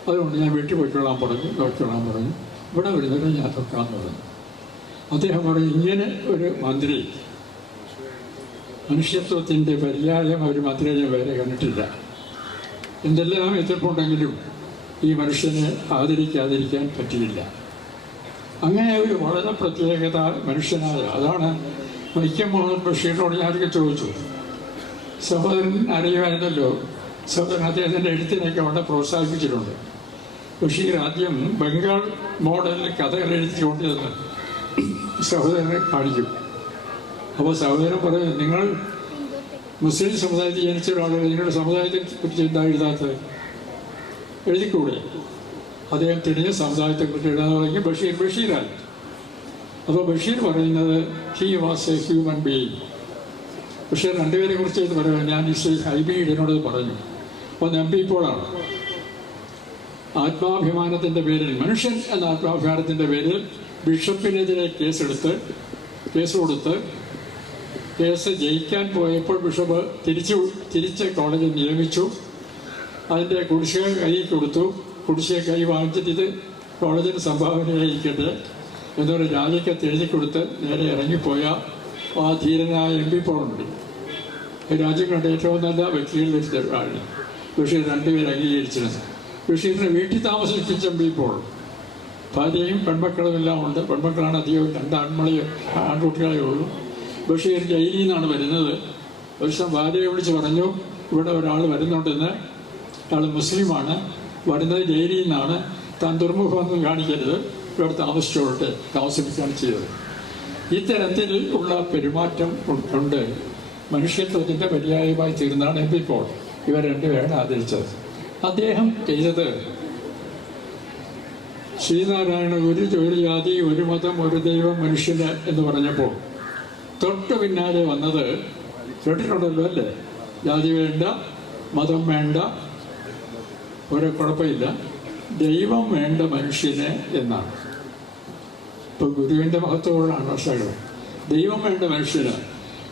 അതുകൊണ്ട് ഞാൻ വീട്ടിൽ പോയിക്കൊള്ളാൻ പറഞ്ഞു, നോക്കിക്കൊള്ളാൻ പറഞ്ഞു. ഇവിടെ വരുന്നത് ഞാൻ തൊക്കാന്ന് പറഞ്ഞു. അദ്ദേഹം പറഞ്ഞു, ഇങ്ങനെ ഒരു മന്ത്രി, മനുഷ്യത്വത്തിൻ്റെ പര്യായം ഒരു മന്ത്രിയെ ഞാൻ വേറെ കണ്ടിട്ടില്ല. എന്തെല്ലാം എതിർപ്പുണ്ടെങ്കിലും ഈ മനുഷ്യനെ ആദരിക്കാതിരിക്കാൻ പറ്റിയില്ല. അങ്ങനെ ഒരു വളരെ പ്രത്യേകത മനുഷ്യനായ, അതാണ് വൈക്കം മുഹമ്മദ് ബഷീറിനോട് ഞാനൊക്കെ ചോദിച്ചു. സഹോദരൻ അറിയുമായിരുന്നല്ലോ, സഹോദരൻ അദ്ദേഹത്തിൻ്റെ എഴുത്തിനൊക്കെ വളരെ പ്രോത്സാഹിപ്പിച്ചിട്ടുണ്ട്. ബഷീർ ആദ്യം ബംഗാൾ മോഡലിൽ കഥകൾ എഴുതിക്കൊണ്ടിരുന്ന് സഹോദരനെ കാണിക്കും. അപ്പോൾ സഹോദരൻ പറയും, നിങ്ങൾ മുസ്ലിം സമുദായത്തിൽ ജനിച്ച ഒരാളുകൾ നിങ്ങളുടെ സമുദായത്തെ കുറിച്ച് എന്താ എഴുതാത്തത്? എഴുതിക്കൂടെ? അദ്ദേഹം തിരിഞ്ഞ സമുദായത്തെക്കുറിച്ച് എഴുതാൻ തുടങ്ങി. ബഷീറായി. അപ്പോൾ ബഷീർ പറയുന്നത് he was A human being. Basheer 2 പേരെ കുറിച്ച് ഇത് പറയുന്നത് ഞാൻ ഈ ഹൈബീഡിനോട് പറഞ്ഞു. ഒന്ന് MP പോളാണ്. ആത്മാഭിമാനത്തിൻ്റെ പേരിൽ, മനുഷ്യൻ എന്ന ആത്മാഭിമാനത്തിൻ്റെ പേരിൽ ബിഷപ്പിനെതിരെ കേസ് കൊടുത്ത് കേസ് ജയിക്കാൻ പോയപ്പോൾ ബിഷപ്പ് തിരിച്ച് കോളേജിൽ നിയമിച്ചു. അതിൻ്റെ കുടിശ്ശിക കൈ കൊടുത്തു. കുടിശ്ശിക കൈ വാങ്ങിച്ചിട്ട് ഇത് കോളേജിന് സംഭാവനയായിരിക്കട്ടെ എന്നൊരു രാജിക്കത്ത് എഴുതി കൊടുത്ത് നേരെ ഇറങ്ങിപ്പോയ ആ ധീരനായ MP പോളുണ്ട്. രാജ്യം കണ്ട ഏറ്റവും നല്ല വ്യക്തികളിൽ ഒരാളാണ് ബഷീർ. 2 പേര് അംഗീകരിച്ചിരുന്നു. ബഷീറിനെ വീട്ടിൽ താമസിപ്പിച്ച MP പോൾ. ഭാര്യയും പെൺമക്കളും എല്ലാം ഉണ്ട്. പെൺമക്കളാണ് അധികവും. 2 ആൺകുട്ടികളേ ഉള്ളൂ. ബഷീർ ജയിലിൽ നിന്നാണ് വരുന്നത്. ഒരു ദിവസം ഭാര്യയെ വിളിച്ച് പറഞ്ഞു, ഇവിടെ ഒരാൾ വരുന്നുണ്ടെന്ന്. അയാൾ മുസ്ലിമാണ്, വരുന്നത് ജയിലിൽ നിന്നാണ്. താൻ ദുർമുഖമൊന്നും കാണിക്കരുത്, ഇവിടെ താമസിപ്പിക്കുകയാണ് ചെയ്തത്. ഇത്തരത്തിൽ ഉള്ള പെരുമാറ്റം കൊണ്ട് മനുഷ്യത്വത്തിൻ്റെ പര്യായമായി തീർന്നാണ് MP പോൾ ഇവർ 2 പേരാണ് ആദരിച്ചത്. അദ്ദേഹം ചെയ്തത് ശ്രീനാരായണ ഒരു ജാതി, ഒരു മതം, ഒരു ദൈവം, മനുഷ്യന് എന്ന് പറഞ്ഞപ്പോൾ തൊട്ട് പിന്നാലെ വന്നത് കേട്ടിട്ടുണ്ടല്ലോ അല്ലേ? ജാതി വേണ്ട, മതം വേണ്ട, ഒരു കുഴപ്പമില്ല, ദൈവം വേണ്ട മനുഷ്യന് എന്നാണ്. ഇപ്പോൾ ഗുരുവിൻ്റെ മഹത്വമുള്ളതാണ് ഭാഷകൾ. ദൈവം വേണ്ട മനുഷ്യന്.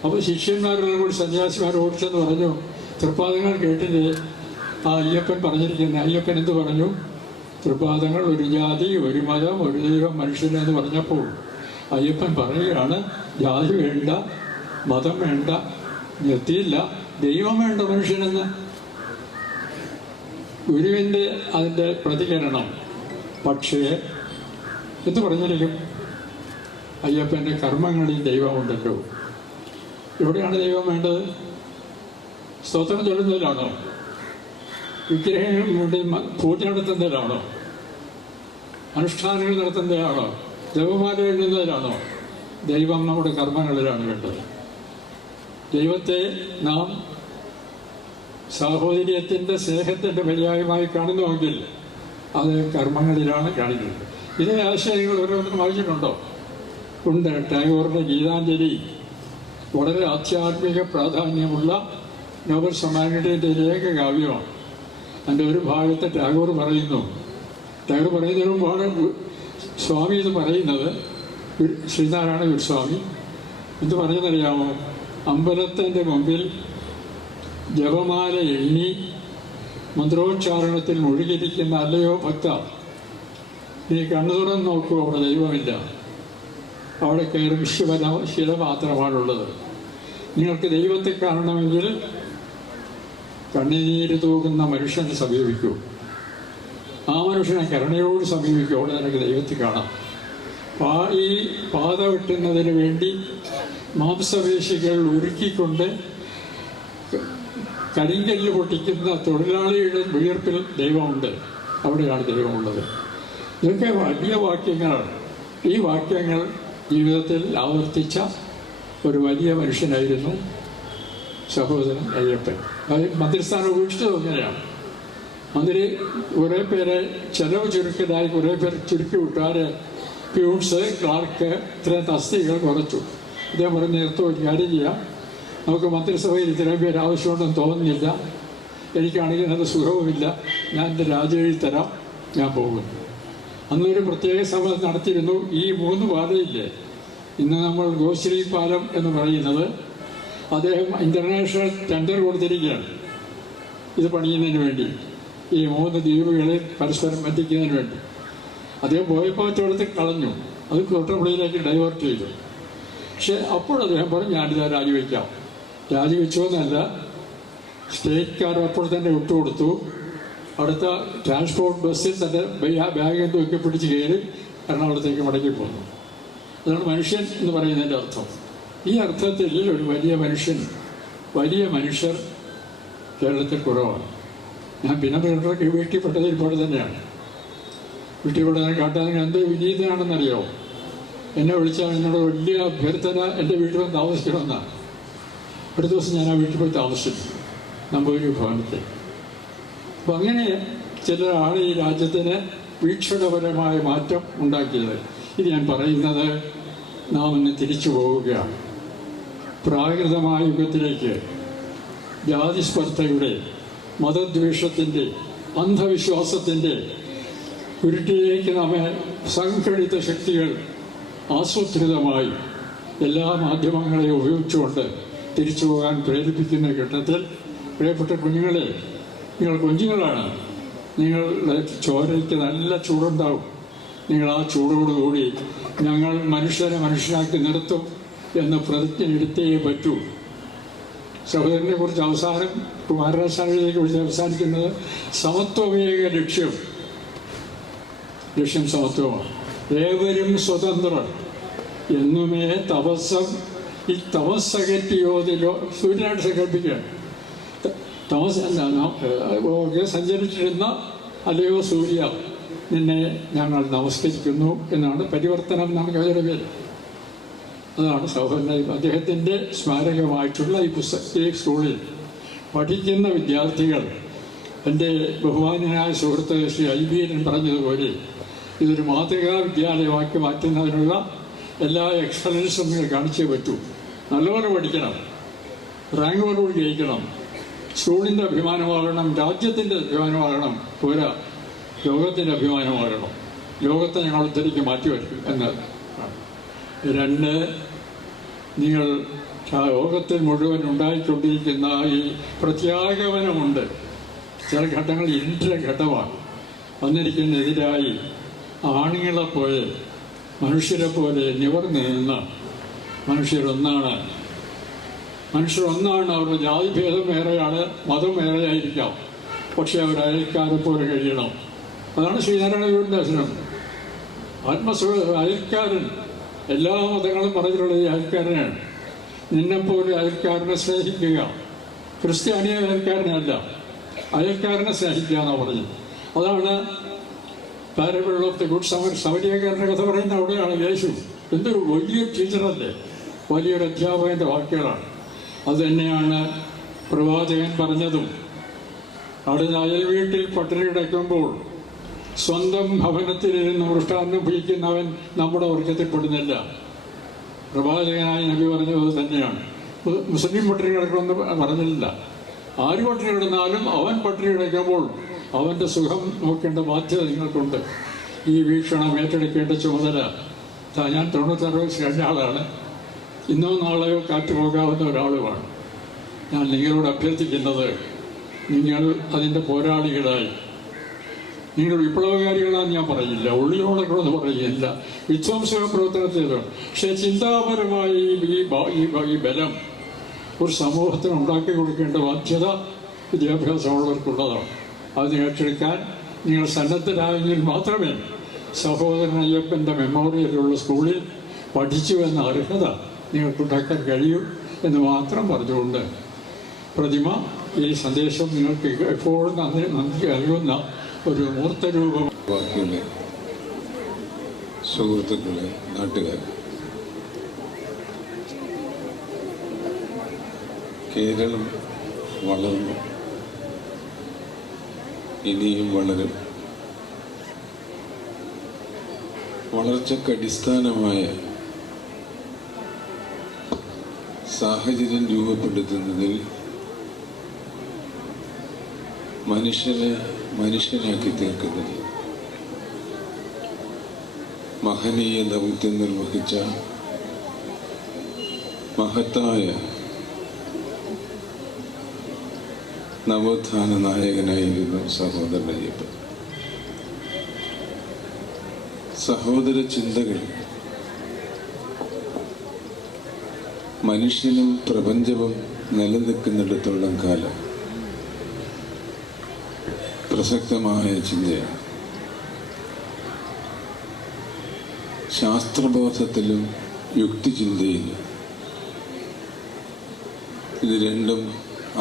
അപ്പോൾ ശിഷ്യന്മാരുടെ കൂടി സന്യാസിമാർ ഓടിച്ചെന്ന് പറഞ്ഞു, തൃപ്പാദങ്ങൾ കേട്ടില്ലേ ആ അയ്യപ്പൻ പറഞ്ഞിരിക്കുന്നത്? അയ്യപ്പൻ എന്ത് പറഞ്ഞു? തൃപ്പാദങ്ങൾ ഒരു ജാതി, ഒരു മതം, ഒരു ദൈവം, മനുഷ്യന് എന്ന് പറഞ്ഞപ്പോൾ അയ്യപ്പൻ പറയുകയാണ്, ജാതി വേണ്ട, മതം വേണ്ട, നിർത്തിയില്ല, ദൈവം വേണ്ട മനുഷ്യനെന്ന്. ഗുരുവിൻ്റെ അതിൻ്റെ പ്രതികരണം. പക്ഷേ എന്ന് പറഞ്ഞാലും അയ്യപ്പൻ്റെ കർമ്മങ്ങളിൽ ദൈവമുണ്ടല്ലോ. എവിടെയാണ് ദൈവം വേണ്ടത്? സ്തോത്രം ചൊല്ലുന്നതിലാണോ? വിഗ്രഹങ്ങൾ വേണ്ടി പൂജ നടത്തുന്നതിലാണോ? അനുഷ്ഠാനങ്ങൾ നടത്തുന്നതിലാണോ? ജപമാല എഴുതുന്നതിലാണോ? ദൈവം നമ്മുടെ കർമ്മങ്ങളിലാണ് വേണ്ടത്. ദൈവത്തെ നാം സാഹോദര്യത്തിൻ്റെ സ്നേഹത്തിൻ്റെ പര്യായമായി കാണുന്നുവെങ്കിൽ അത് കർമ്മങ്ങളിലാണ് കാണിക്കുന്നത്. ഇതേ ആശയങ്ങൾ ഓരോന്നും വായിച്ചിട്ടുണ്ടോ? ഉണ്ട്. ടാഗോറിൻ്റെ ഗീതാഞ്ജലി വളരെ ആധ്യാത്മിക പ്രാധാന്യമുള്ള നോബൽ സമ്മാനത്തിൻ്റെ ഏക കാവ്യമാണ്. അതിൻ്റെ ഒരു ഭാഗത്ത് ടാഗോർ പറയുന്നതിന് മുമ്പാണ് സ്വാമി ഇത് പറയുന്നത്. ശ്രീനാരായണ ഗുരുസ്വാമി എന്ത് പറഞ്ഞെന്നറിയാമോ? അമ്പലത്തിൻ്റെ മുമ്പിൽ ജപമാല എണ്ണി മന്ത്രോച്ചാരണത്തിൽ മുഴുകിയിരിക്കുന്ന അല്ലയോ ഭക്ത, നീ കണ്ണു തുറന്ന് നോക്കൂ, അവിടെ ദൈവമില്ല. അവിടെ കയറും ശില മാത്രമാണുള്ളത്. നിങ്ങൾക്ക് ദൈവത്തെ കാണണമെങ്കിൽ കണ്ണുനീര് തൂകുന്ന മനുഷ്യനെ സമീപിക്കൂ. ആ മനുഷ്യനെ കരുണയോട് സമീപിക്കൂ. അവിടെ നിനക്ക് ദൈവത്തെ കാണാം. ഈ പാത വെട്ടുന്നതിന് വേണ്ടി മാംസപേശികൾ ഉരുക്കിക്കൊണ്ട് കരിങ്കല്ല് പൊട്ടിക്കുന്ന തൊഴിലാളിയുടെ വിയർപ്പിൽ ദൈവമുണ്ട്. അവിടെയാണ് ദൈവമുള്ളത്. ഇതൊക്കെ വലിയ വാക്യങ്ങളാണ്. ഈ വാക്യങ്ങൾ ജീവിതത്തിൽ ആവർത്തിച്ച ഒരു വലിയ മനുഷ്യനായിരുന്നു സഹോദരൻ അയ്യപ്പൻ. അത് മന്ത്രിസ്ഥാനം ഉപേക്ഷിച്ചത് അങ്ങനെയാണ്. മന്ത്രി കുറേ പേരെ ചെലവ് ചുരുക്കലായി കുറേ പേർ ചുരുക്കി വിട്ടാൽ പ്യൂൺസ്, ക്ലാർക്ക് ഇത്രയും തസ്തികകൾ കുറച്ചു. ഇദ്ദേഹം പറഞ്ഞ് നേരത്തെ ഒരു കാര്യം ചെയ്യാം, നമുക്ക് മന്ത്രിസഭയിൽ ഇത്രയും പേര് ആവശ്യമുണ്ടെന്ന് തോന്നുന്നില്ല, എനിക്കാണെങ്കിൽ നല്ല സുഖവുമില്ല, ഞാൻ എൻ്റെ രാജിയെഴുതി തരാം, ഞാൻ പോകുന്നു. അന്നൊരു പ്രത്യേക സഭ നടത്തിയിരുന്നു. ഈ 3 പാലയില്ലേ, ഇന്ന് നമ്മൾ ഗോശ്രീ പാലം എന്ന് പറയുന്നത്, അദ്ദേഹം ഇൻ്റർനാഷണൽ ടെൻഡർ കൊടുത്തിരിക്കുകയാണ് ഇത് പണിയുന്നതിന് വേണ്ടി, ഈ 3 ദ്വീപുകളെ പരസ്പരം ബന്ധിക്കുന്നതിന് വേണ്ടി. അദ്ദേഹം പോയപ്പോൾ ചോടത്ത് കളഞ്ഞു, അത് കോട്ടപ്പള്ളിയിലേക്ക് ഡൈവേർട്ട് ചെയ്തു. പക്ഷെ അപ്പോൾ അദ്ദേഹം പറഞ്ഞു ഞാനിത് രാജിവെക്കാം. രാജിവെച്ചോന്നല്ല, സ്റ്റേറ്റ്കാർ അപ്പോൾ തന്നെ വിട്ടുകൊടുത്തു. അടുത്ത ട്രാൻസ്പോർട്ട് ബസ്സിൽ തൻ്റെ ബാഗ് തൂക്കി പിടിച്ച് കയറി എറണാകുളത്തേക്ക് മടങ്ങി പോന്നു. അതാണ് മനുഷ്യൻ എന്ന് പറയുന്നതിൻ്റെ അർത്ഥം. ഈ അർത്ഥത്തിൽ ഒരു വലിയ മനുഷ്യർ കേരളത്തിൽ കുറവാണ്. ഞാൻ പിന്നെ വീട്ടിൽപ്പെട്ടത് ഇപ്പോൾ തന്നെയാണ്. വീട്ടിൽപ്പെട്ടതിനെ കാട്ടാൻ എന്ത് വിനീതനാണെന്നറിയോ? എന്നെ വിളിച്ചാൽ എന്നോട് വലിയ അഭ്യർത്ഥന എൻ്റെ വീട്ടിൽ വന്ന് താമസിക്കണമെന്നാണ്. ഒരു ദിവസം ഞാൻ ആ വീട്ടിൽ പോയി താമസിച്ചു, നമ്പൂരി ഭവനത്തിൽ. അപ്പം അങ്ങനെ ചിലരാണ് ഈ രാജ്യത്തിന് വീക്ഷണപരമായ മാറ്റം ഉണ്ടാക്കിയത്. ഇത് ഞാൻ പറയുന്നത് നാം ഇന്ന് തിരിച്ചു പോവുകയാണ് പ്രാകൃതമായ യുഗത്തിലേക്ക്. ജാതിസ്പർദ്ധയുടെ, മതദ്വേഷത്തിൻ്റെ, അന്ധവിശ്വാസത്തിൻ്റെ ഉരുട്ടിലേക്ക് നമ്മെ സംഘടിത ശക്തികൾ ആസൂത്രിതമായി എല്ലാ മാധ്യമങ്ങളെയും ഉപയോഗിച്ചുകൊണ്ട് തിരിച്ചു പോകാൻ പ്രേരിപ്പിക്കുന്ന ഘട്ടത്തിൽ പ്രിയപ്പെട്ട കുഞ്ഞുങ്ങളെ, നിങ്ങൾ കുഞ്ഞുങ്ങളാണ്, നിങ്ങളുടെ ചോരയ്ക്ക് നല്ല ചൂടുണ്ടാവും. നിങ്ങൾ ആ ചൂടോടുകൂടി ഞങ്ങൾ മനുഷ്യനെ മനുഷ്യനാക്കി നിർത്തും എന്ന പ്രതിജ്ഞ എടുത്തേ പറ്റൂ. സഹോദരനെ കുറിച്ച് അവസാനം കുമാരനാശാരിയെ കുറിച്ച് അവസാനിക്കുന്നത് സമത്വമേക ലക്ഷ്യം സമത്വമാണ്. ഏവരും സ്വതന്ത്രർ എന്നുമേ തപസ്സം. ഈ തപസ്സകറ്റിയോതിലോ സൂര്യനായിട്ട് സങ്കല്പിക്കുകയാണ്. സഞ്ചരിച്ചിരുന്ന അല്ലയോ സൂര്യ, നിന്നെ ഞങ്ങൾ നമസ്കരിക്കുന്നു എന്നാണ് പരിവർത്തനം എന്നാണ് കവിതയുടെ പേര്. അതാണ് സഹോദരൻ. അദ്ദേഹത്തിൻ്റെ സ്മാരകമായിട്ടുള്ള ഈ സ്കൂളിൽ പഠിക്കുന്ന വിദ്യാർത്ഥികൾ, എൻ്റെ ബഹുമാന്യനായ സുഹൃത്ത് ശ്രീ ഐബീരൻ പറഞ്ഞതുപോലെ ഇതൊരു മാതൃകാ വിദ്യാലയമാക്കി മാറ്റുന്നതിനുള്ള എല്ലാ എക്സലൻസും നിങ്ങൾ കാണിച്ചേ പറ്റൂ. നല്ലപോലെ പഠിക്കണം, റാങ്കോടുകൂടി ജയിക്കണം, സ്കൂളിൻ്റെ അഭിമാനമാകണം, രാജ്യത്തിൻ്റെ അഭിമാനമാകണം, പോരാ ലോകത്തിൻ്റെ അഭിമാനമാകണം. ലോകത്തെ ഞങ്ങൾ ഒത്തിരിക്ക് മാറ്റിവെക്കും എന്നത്. 2, നിങ്ങൾ ലോകത്തിൽ മുഴുവൻ ഉണ്ടായിക്കൊണ്ടിരിക്കുന്ന ഈ പ്രത്യാഗമനമുണ്ട്. ചില ഘട്ടങ്ങൾ ഇരുട്ടിലെ ഘട്ടമാണ്. വന്നിരിക്കുന്നതിനെതിരായി ആണുങ്ങളെപ്പോലെ മനുഷ്യരെ പോലെ നിവർന്നു നിന്ന് മനുഷ്യരൊന്നാണ്. അവരുടെ ജാതിഭേദം വേറെയാണ്, മതം വേറെയായിരിക്കാം, പക്ഷെ അവർ അയൽക്കാരെ പോലെ കഴിയണം. അതാണ് ശ്രീനാരായണ ഗുരുവിൻ്റെ ദർശനം. അയൽക്കാരൻ, എല്ലാ മതങ്ങളും പറഞ്ഞിട്ടുള്ളത് ഈ അയൽക്കാരനാണ്. നിന്നെപ്പോലെ അയൽക്കാരനെ സ്നേഹിക്കുക. ക്രിസ്ത്യാനിയെ അയൽക്കാരനല്ല, അയൽക്കാരനെ സ്നേഹിക്കുക എന്നാണ് പറഞ്ഞത്. അതാണ് പാരബിൾ ഓഫ് ദി ഗുഡ് സമരിയക്കാരൻ്റെ കഥ പറയുന്ന അവിടെയാണ് യേശു. എന്തൊരു വലിയ ടീച്ചറല്ലേ, വലിയൊരു അധ്യാപകൻ്റെ വാക്കുകളാണ്. അതുതന്നെയാണ് പ്രവാചകൻ പറഞ്ഞതും. അവിടെ അയൽ വീട്ടിൽ പട്ടിണി കിടക്കുമ്പോൾ സ്വന്തം ഭവനത്തിലിരുന്ന് മൃഷ്ടാന്നം ഭയിക്കുന്നവൻ നമ്മുടെ വർഗത്തിൽപ്പെടുന്നില്ല. പ്രവാചകനായ നബി പറഞ്ഞത് തന്നെയാണ്. മുസ്ലിം പട്ടിണി കിടക്കണമെന്ന് പറഞ്ഞില്ല. ആര് പട്ടിണി കിടന്നാലും അവൻ പട്ടിണി കിടക്കുമ്പോൾ അവൻ്റെ സുഖം നോക്കേണ്ട ബാധ്യത നിങ്ങൾക്കുണ്ട്. ഈ വീക്ഷണം ഏറ്റെടുക്കേണ്ട ചുമതല ഞാൻ 96 വയസ്സ് കഴിഞ്ഞ ആളാണ്. ഇന്നോ നാളെയോ കാറ്റ് പോകാവുന്ന ഒരാളുമാണ്. ഞാൻ നിങ്ങളോട് അഭ്യർത്ഥിക്കുന്നത്, നിങ്ങൾ അതിൻ്റെ പോരാളികളായി, നിങ്ങൾ വിപ്ലവകാരികളാണെന്ന് ഞാൻ പറയില്ല, ഉള്ളിയോടൊക്കെ പറയില്ല, വിധ്വംസക പ്രവർത്തനത്തിലാണ്. പക്ഷേ ചിന്താപരമായി ഈ ബലം ഒരു സമൂഹത്തിന് ഉണ്ടാക്കി കൊടുക്കേണ്ട ബാധ്യത വിദ്യാഭ്യാസമുള്ളവർക്കുള്ളതാണ്. അത് ഏറ്റെടുക്കാൻ നിങ്ങൾ സന്നദ്ധരായെങ്കിൽ മാത്രമേ സഹോദരൻ അയ്യപ്പൻ്റെ മെമ്മോറിയലുള്ള സ്കൂളിൽ പഠിച്ചു എന്ന അർഹത നിങ്ങൾക്കുണ്ടാക്കാൻ കഴിയും എന്ന് മാത്രം പറഞ്ഞുകൊണ്ട് പ്രതിമ ഈ സന്ദേശം നിങ്ങൾക്ക് എപ്പോഴും നന്ദി അറിയുന്ന ഒരു മൂർത്തരൂപം. ബാക്കിയുള്ള സുഹൃത്തുക്കളെ, നാട്ടുകാർ, കേരളം വളർന്നു, ഇനിയും വളരും. വളർച്ചക്കടിസ്ഥാനമായ സാഹചര്യം രൂപപ്പെടുത്തുന്നതിൽ മനുഷ്യനെ മനുഷ്യനാക്കി തീർക്കുന്നത് മഹനീയ ദൗത്യം നിർവഹിച്ച മഹത്തായ നവോത്ഥാന നായകനായിരുന്നു സഹോദരൻ അയ്യപ്പൻ. സഹോദര ചിന്തകൾ മനുഷ്യനും പ്രപഞ്ചവും നിലനിൽക്കുന്നിടത്തോളം കാലം പ്രസക്തമായ ചിന്തയാണ്. ശാസ്ത്രബോധത്തിലും യുക്തിചിന്തയിലും ഇത് രണ്ടും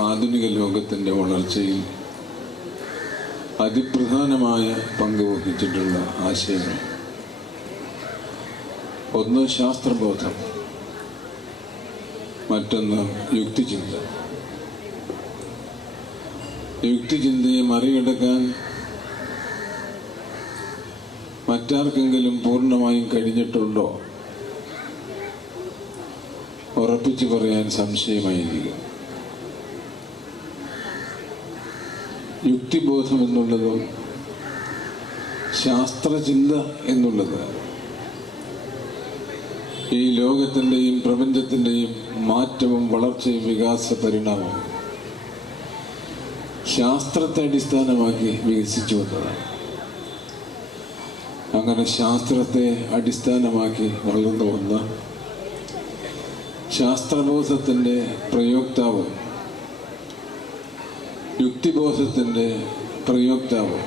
ആധുനിക ലോകത്തിൻ്റെ വളർച്ചയിൽ അതിപ്രധാനമായ പങ്ക് വഹിച്ചിട്ടുള്ള ആശയങ്ങൾ. ഒന്ന് ശാസ്ത്രബോധം, മറ്റൊന്ന് യുക്തിചിന്ത. യുക്തിചിന്തയെ മറികടക്കാൻ മറ്റാർക്കെങ്കിലും പൂർണ്ണമായും കഴിഞ്ഞിട്ടുണ്ടോ? ഉറപ്പിച്ചു പറയാൻ സംശയമായിരിക്കും. യുക്തിബോധം എന്നുള്ളതും ശാസ്ത്രചിന്ത എന്നുള്ളത് ഈ ലോകത്തിൻ്റെയും പ്രപഞ്ചത്തിൻ്റെയും മാറ്റവും വളർച്ചയും വികാസ പരിണാമവും ശാസ്ത്രത്തെ അടിസ്ഥാനമാക്കി വികസിച്ചു വന്നതാണ്. അങ്ങനെ ശാസ്ത്രത്തെ അടിസ്ഥാനമാക്കി വളർന്നു വന്ന ശാസ്ത്രബോധത്തിൻ്റെ പ്രയോക്താവ്, യുക്തിബോധത്തിൻ്റെ പ്രയോക്താവ്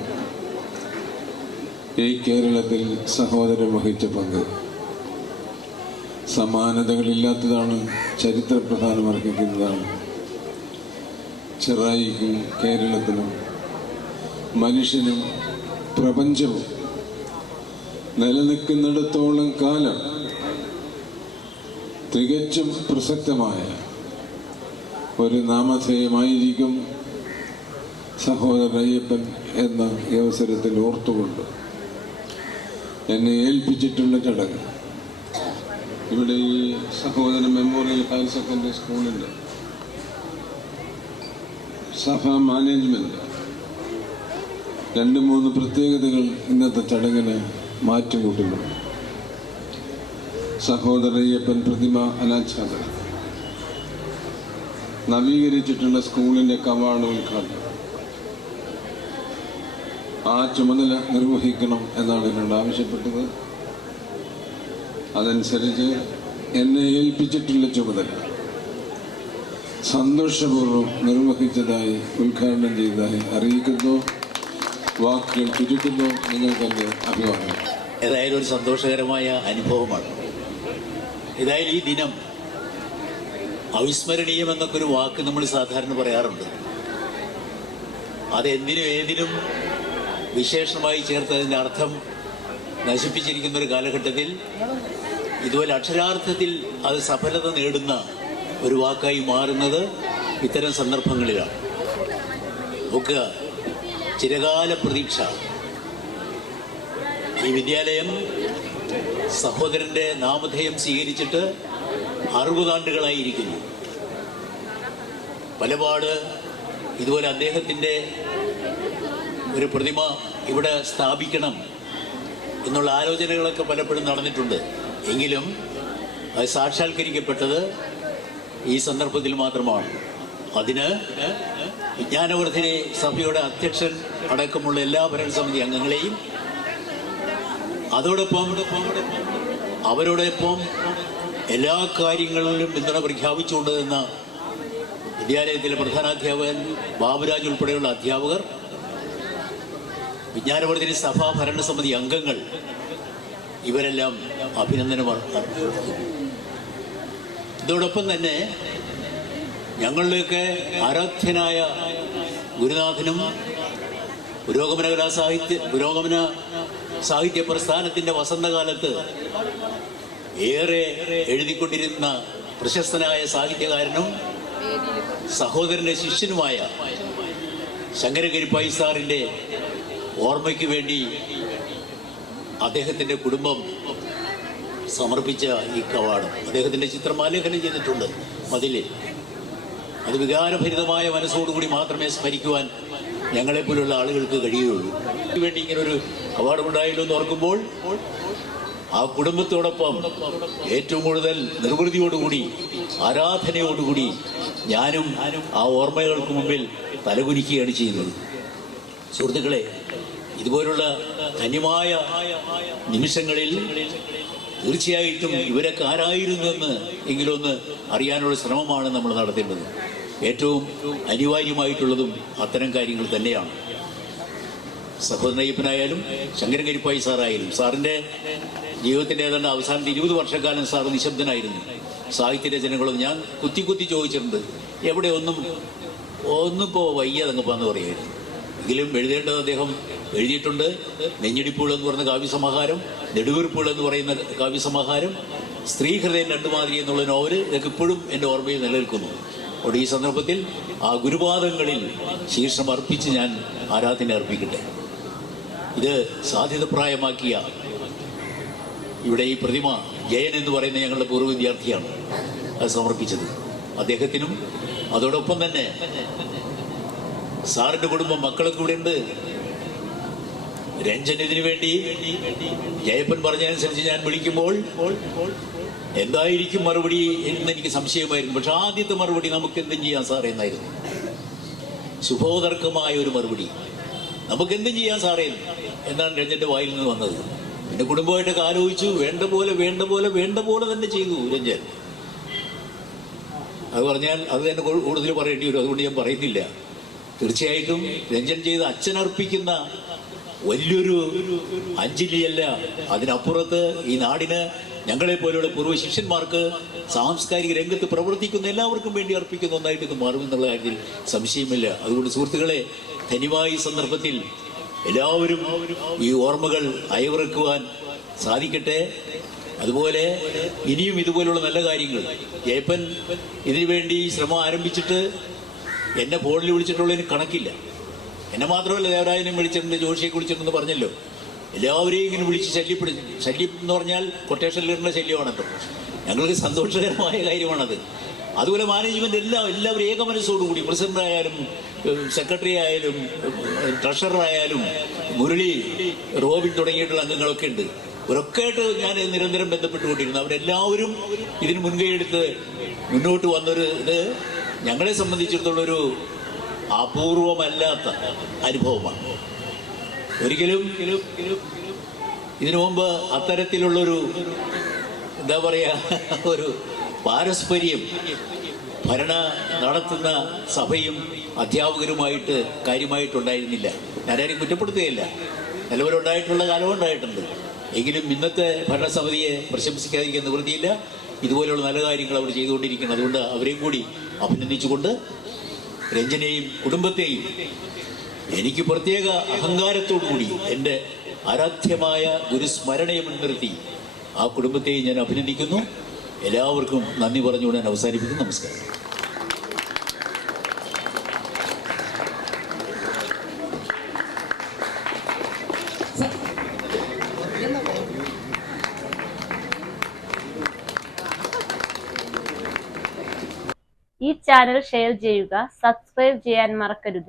ഈ കേരളത്തിൽ സഹോദരൻ വഹിച്ച പങ്ക് സമാനതകളില്ലാത്തതാണ്, ചരിത്ര പ്രധാനമർഹിക്കുന്നതാണ്. ചെറായിക്കും കേരളത്തിനും മനുഷ്യനും പ്രപഞ്ചവും നിലനിൽക്കുന്നിടത്തോളം കാലം തികച്ചും പ്രസക്തമായ ഒരു നാമധേയമായിരിക്കും സഹോദരൻ അയ്യപ്പൻ എന്ന ഈ അവസരത്തിൽ ഓർത്തുകൊണ്ട് എന്നെ ഏൽപ്പിച്ചിട്ടുള്ള ചടങ്ങ് ഇവിടെ ഈ സഹോദരൻ മെമ്മോറിയൽ ഹയർ സെക്കൻഡറി സ്കൂളിൻ്റെ സഭാ മാനേജ്മെൻറ്റ് 2-3 പ്രത്യേകതകൾ ഇന്നത്തെ ചടങ്ങിന് മാറ്റിക്കൂട്ടുന്നുണ്ട്. സഹോദരൻ അയ്യപ്പൻ പ്രതിമ അനാച്ഛാദനം, നവീകരിച്ചിട്ടുള്ള സ്കൂളിൻ്റെ കവാട ഉദ്ഘാടനം, ആ ചുമതല നിർവഹിക്കണം എന്നാണ് എന്നോട് ആവശ്യപ്പെട്ടത്. അതനുസരിച്ച് എന്നെ ഏൽപ്പിച്ചിട്ടുള്ള ചുമതല സന്തോഷപൂർവ്വം നിർവഹിച്ചതായി ഉദ്ഘാടനം ചെയ്തതായി അറിയിക്കുന്നു. വാക്കുകൾ ചുരുക്കുന്നു. നിങ്ങൾക്ക് എൻ്റെ അഭിവാദനം. ഏതായാലും ഒരു സന്തോഷകരമായ അനുഭവമാണ്. ഏതായാലും ഈ ദിനം അവിസ്മരണീയം എന്നൊക്കെ ഒരു വാക്ക് നമ്മൾ സാധാരണ പറയാറുണ്ട്. അതെന്തിനും ഏതിനും വിശേഷമായി ചേർത്ത് അതിൻ്റെ അർത്ഥം നശിപ്പിച്ചിരിക്കുന്ന ഒരു കാലഘട്ടത്തിൽ ഇതുപോലെ അക്ഷരാർത്ഥത്തിൽ അത് സഫലത നേടുന്ന ഒരു വാക്കായി മാറുന്നത് ഇത്തരം സന്ദർഭങ്ങളിലാണ്. നോക്കുക, ചിരകാല പ്രതീക്ഷ. ഈ വിദ്യാലയം സഹോദരൻ്റെ നാമധേയം സ്വീകരിച്ചിട്ട് 60 ആണ്ടുകളായിരിക്കുന്നു. പലപാട് ഇതുപോലെ അദ്ദേഹത്തിൻ്റെ ഒരു പ്രതിമ ഇവിടെ സ്ഥാപിക്കണം എന്നുള്ള ആലോചനകളൊക്കെ പലപ്പോഴും നടന്നിട്ടുണ്ട്. എങ്കിലും അത് സാക്ഷാത്കരിക്കപ്പെട്ടത് ഈ സന്ദർഭത്തിൽ മാത്രമാണ്. അതിന് വിജ്ഞാനവർദ്ധിനി സഭയുടെ അധ്യക്ഷൻ അടക്കമുള്ള എല്ലാ ഭരണസമിതി അംഗങ്ങളെയും അതോടൊപ്പം അവരോടൊപ്പം എല്ലാ കാര്യങ്ങളിലും പിന്തുണ പ്രഖ്യാപിച്ചുകൊണ്ട് നിന്ന വിദ്യാലയത്തിലെ പ്രധാനാധ്യാപകൻ ബാബുരാജ് ഉൾപ്പെടെയുള്ള അധ്യാപകർ, വിജ്ഞാനവർദ്ധിനി സഭാ ഭരണസമിതി അംഗങ്ങൾ, ഇവരെല്ലാം അഭിനന്ദനം അർപ്പിക്കുന്നു. ഇതോടൊപ്പം തന്നെ ഞങ്ങളുടെയൊക്കെ ആരാധ്യനായ ഗുരുനാഥനും പുരോഗമന സാഹിത്യ പ്രസ്ഥാനത്തിൻ്റെ വസന്തകാലത്ത് ഏറെ എഴുതിക്കൊണ്ടിരുന്ന പ്രശസ്തനായ സാഹിത്യകാരനും സഹോദരൻ്റെ ശിഷ്യനുമായ ശങ്കരഗിരിപ്പായി സാറിൻ്റെ ഓർമ്മയ്ക്ക് വേണ്ടി അദ്ദേഹത്തിൻ്റെ കുടുംബം സമർപ്പിച്ച ഈ കവാടം അദ്ദേഹത്തിൻ്റെ ചിത്രം ആലേഖനം ചെയ്തിട്ടുണ്ട് മതിലിൽ. അത് വികാരഭരിതമായ മനസ്സോടുകൂടി മാത്രമേ സ്മരിക്കുവാൻ ഞങ്ങളെപ്പോലുള്ള ആളുകൾക്ക് കഴിയുകയുള്ളൂ. വേണ്ടി ഇങ്ങനെ ഒരു അവാർഡുണ്ടായല്ലോ എന്ന് ഓർക്കുമ്പോൾ ആ കുടുംബത്തോടൊപ്പം ഏറ്റവും കൂടുതൽ നിർവൃതിയോടുകൂടി ആരാധനയോടുകൂടി ഞാനും ആ ഓർമ്മകൾക്ക് മുമ്പിൽ തലകുനിക്കുകയാണ് ചെയ്യുന്നത്. സുഹൃത്തുക്കളെ, ഇതുപോലുള്ള ധന്യമായ നിമിഷങ്ങളിൽ തീർച്ചയായിട്ടും ഇവരൊക്കെ ആരായിരുന്നുവെന്ന് എങ്കിലൊന്ന് അറിയാനുള്ള ശ്രമമാണ് നമ്മൾ നടത്തേണ്ടത്. ഏറ്റവും അനിവാര്യമായിട്ടുള്ളതും അത്തരം കാര്യങ്ങൾ തന്നെയാണ്. സഹോദരൻ അയ്യപ്പനായാലും ശങ്കരഗിരിപ്പായി സാറായാലും സാറിൻ്റെ ജീവിതത്തിൻ്റെ ഏതാണ്ട് അവസാനത്തെ 20 വർഷക്കാലം സാർ നിശബ്ദനായിരുന്നു. സാഹിത്യ രചനകളും ഞാൻ കുത്തി ചോദിച്ചിട്ടുണ്ട്. എവിടെ ഒന്നിപ്പോൾ വയ്യതങ്ങ് പോകാന്ന് പറയുമായിരുന്നു. എങ്കിലും എഴുതേണ്ടത് അദ്ദേഹം എഴുതിയിട്ടുണ്ട്. നെഞ്ഞിടിപ്പുകൾ എന്ന് പറയുന്ന കാവ്യസമാഹാരം, നെടുവീർപ്പുകൾ എന്ന് പറയുന്ന കാവ്യസമാഹാരം, സ്ത്രീഹൃദയം രണ്ടുമാതിരി എന്നുള്ള നോവൽ, ഇതൊക്കെ ഇപ്പോഴും എൻ്റെ ഓർമ്മയിൽ നിലനിൽക്കുന്നു. അവിടെ ഈ സന്ദർഭത്തിൽ ആ ഗുരുപാദങ്ങളിൽ ശീർഷം അർപ്പിച്ച് ഞാൻ ആരാധന അർപ്പിക്കട്ടെ. ഇത് സാധ്യതപ്രായമാക്കിയ ഇവിടെ ഈ പ്രതിമ ജയൻ എന്ന് പറയുന്ന ഞങ്ങളുടെ പൂർവ്വ വിദ്യാർത്ഥിയാണ് അത് സമർപ്പിച്ചത്. അദ്ദേഹത്തിനും അതോടൊപ്പം തന്നെ സാറിൻ്റെ കുടുംബം മക്കളൊക്കെ ഇവിടെ ഉണ്ട്. രഞ്ജൻ ഇതിനു വേണ്ടി ജയപ്പൻ പറഞ്ഞതനുസരിച്ച് ഞാൻ വിളിക്കുമ്പോൾ എന്തായിരിക്കും മറുപടി എന്ന് എനിക്ക് സംശയമായിരുന്നു. പക്ഷെ ആദ്യത്തെ മറുപടി നമുക്ക് എന്തും ചെയ്യാം സാറേ എന്നായിരുന്നു. ശുഭോദർക്കമായ ഒരു മറുപടി, നമുക്ക് എന്തും ചെയ്യാം സാറേ എന്നാണ് രഞ്ജന്റെ വായിൽ നിന്ന് വന്നത്. പിന്നെ കുടുംബമായിട്ടൊക്കെ ആലോചിച്ചു. വേണ്ട പോലെ തന്നെ ചെയ്തു രഞ്ജൻ. അത് പറഞ്ഞാൽ അത് തന്നെ കൂടുതൽ പറയേണ്ടി വരും. അതുകൊണ്ട് ഞാൻ പറയുന്നില്ല. തീർച്ചയായിട്ടും രഞ്ജൻ ചെയ്ത് അച്ഛനർപ്പിക്കുന്ന വലിയൊരു അഞ്ജലിയല്ല, അതിനപ്പുറത്ത് ഈ നാടിന് ഞങ്ങളെപ്പോലെയുള്ള പൂർവ്വ ശിഷ്യന്മാർക്ക് സാംസ്കാരിക രംഗത്ത് പ്രവർത്തിക്കുന്ന എല്ലാവർക്കും വേണ്ടി അർപ്പിക്കുന്ന ഒന്നായിട്ട് ഇത് മാറുമെന്നുള്ള കാര്യത്തിൽ സംശയമില്ല. അതുകൊണ്ട് സുഹൃത്തുക്കളെ, ധന്യമായ സന്ദർഭത്തിൽ എല്ലാവരും ഈ ഓർമ്മകൾ അയവിറക്കുവാൻ സാധിക്കട്ടെ. അതുപോലെ ഇനിയും ഇതുപോലുള്ള നല്ല കാര്യങ്ങൾ. ജയപ്പൻ ഇതിനു വേണ്ടി ശ്രമം ആരംഭിച്ചിട്ട് എന്നെ ഫോണിൽ വിളിച്ചിട്ടുള്ളതിന് കണക്കില്ല. എന്നെ മാത്രമല്ല, ദേവരാജനെയും വിളിച്ചിട്ടുണ്ട്, ജോഷിയെ വിളിച്ചിട്ടുണ്ടെന്ന് പറഞ്ഞല്ലോ. എല്ലാവരെയും ഇങ്ങനെ വിളിച്ച് ശല്യം എന്ന് പറഞ്ഞാൽ കൊട്ടേഷനിലിടുന്ന ശല്യമാണല്ലോ. ഞങ്ങൾക്ക് സന്തോഷകരമായ കാര്യമാണത്. അതുപോലെ മാനേജ്മെന്റ് എല്ലാവരും ഏക മനസ്സോടുകൂടി, പ്രസിഡന്റ് ആയാലും സെക്രട്ടറി ആയാലും ട്രഷറർ ആയാലും മുരളി, റോബിൻ തുടങ്ങിയിട്ടുള്ള അംഗങ്ങളൊക്കെ ഉണ്ട്. ഇവരൊക്കെയായിട്ട് ഞാൻ നിരന്തരം ബന്ധപ്പെട്ടുകൊണ്ടിരുന്നു. അവരെല്ലാവരും ഇതിന് മുൻകൈയെടുത്ത് മുന്നോട്ട് വന്നൊരു ഇത് ഞങ്ങളെ സംബന്ധിച്ചിടത്തോളൊരു അപൂർവമല്ലാത്ത അനുഭവമാണ്. ഒരിക്കലും ഇതിനു മുമ്പ് അത്തരത്തിലുള്ളൊരു എന്താ പറയുക, ഒരു പാരസ്പര്യം ഭരണ നടത്തുന്ന സഭയും അധ്യാപകരുമായിട്ട് കാര്യമായിട്ടുണ്ടായിരുന്നില്ല. ഞാനാരും കുറ്റപ്പെടുത്തുകയില്ല, നിലവിലുണ്ടായിട്ടുള്ള കാലവും ഉണ്ടായിട്ടുണ്ട്. എങ്കിലും ഇന്നത്തെ ഭരണസമിതിയെ പ്രശംസിക്കാതിരിക്കാൻ നിവൃത്തിയില്ല. ഇതുപോലെയുള്ള നല്ല കാര്യങ്ങൾ അവർ ചെയ്തുകൊണ്ടിരിക്കുന്നത്. അതുകൊണ്ട് അവരെയും കൂടി അഭിനന്ദിച്ചുകൊണ്ട് രഞ്ജനെയും കുടുംബത്തെയും എനിക്ക് പ്രത്യേക അഹങ്കാരത്തോടു കൂടി എൻ്റെ ആരാധ്യമായ ഗുരുസ്മരണയെ മുൻനിർത്തി ആ കുടുംബത്തെയും ഞാൻ അഭിനന്ദിക്കുന്നു. എല്ലാവർക്കും നന്ദി പറഞ്ഞുകൊണ്ട് ഞാൻ അവസാനിപ്പിക്കുന്നു. നമസ്കാരം. ഈ ചാനൽ ഷെയർ ചെയ്യുക, സബ്സ്ക്രൈബ് ചെയ്യാൻ മറക്കരുത്.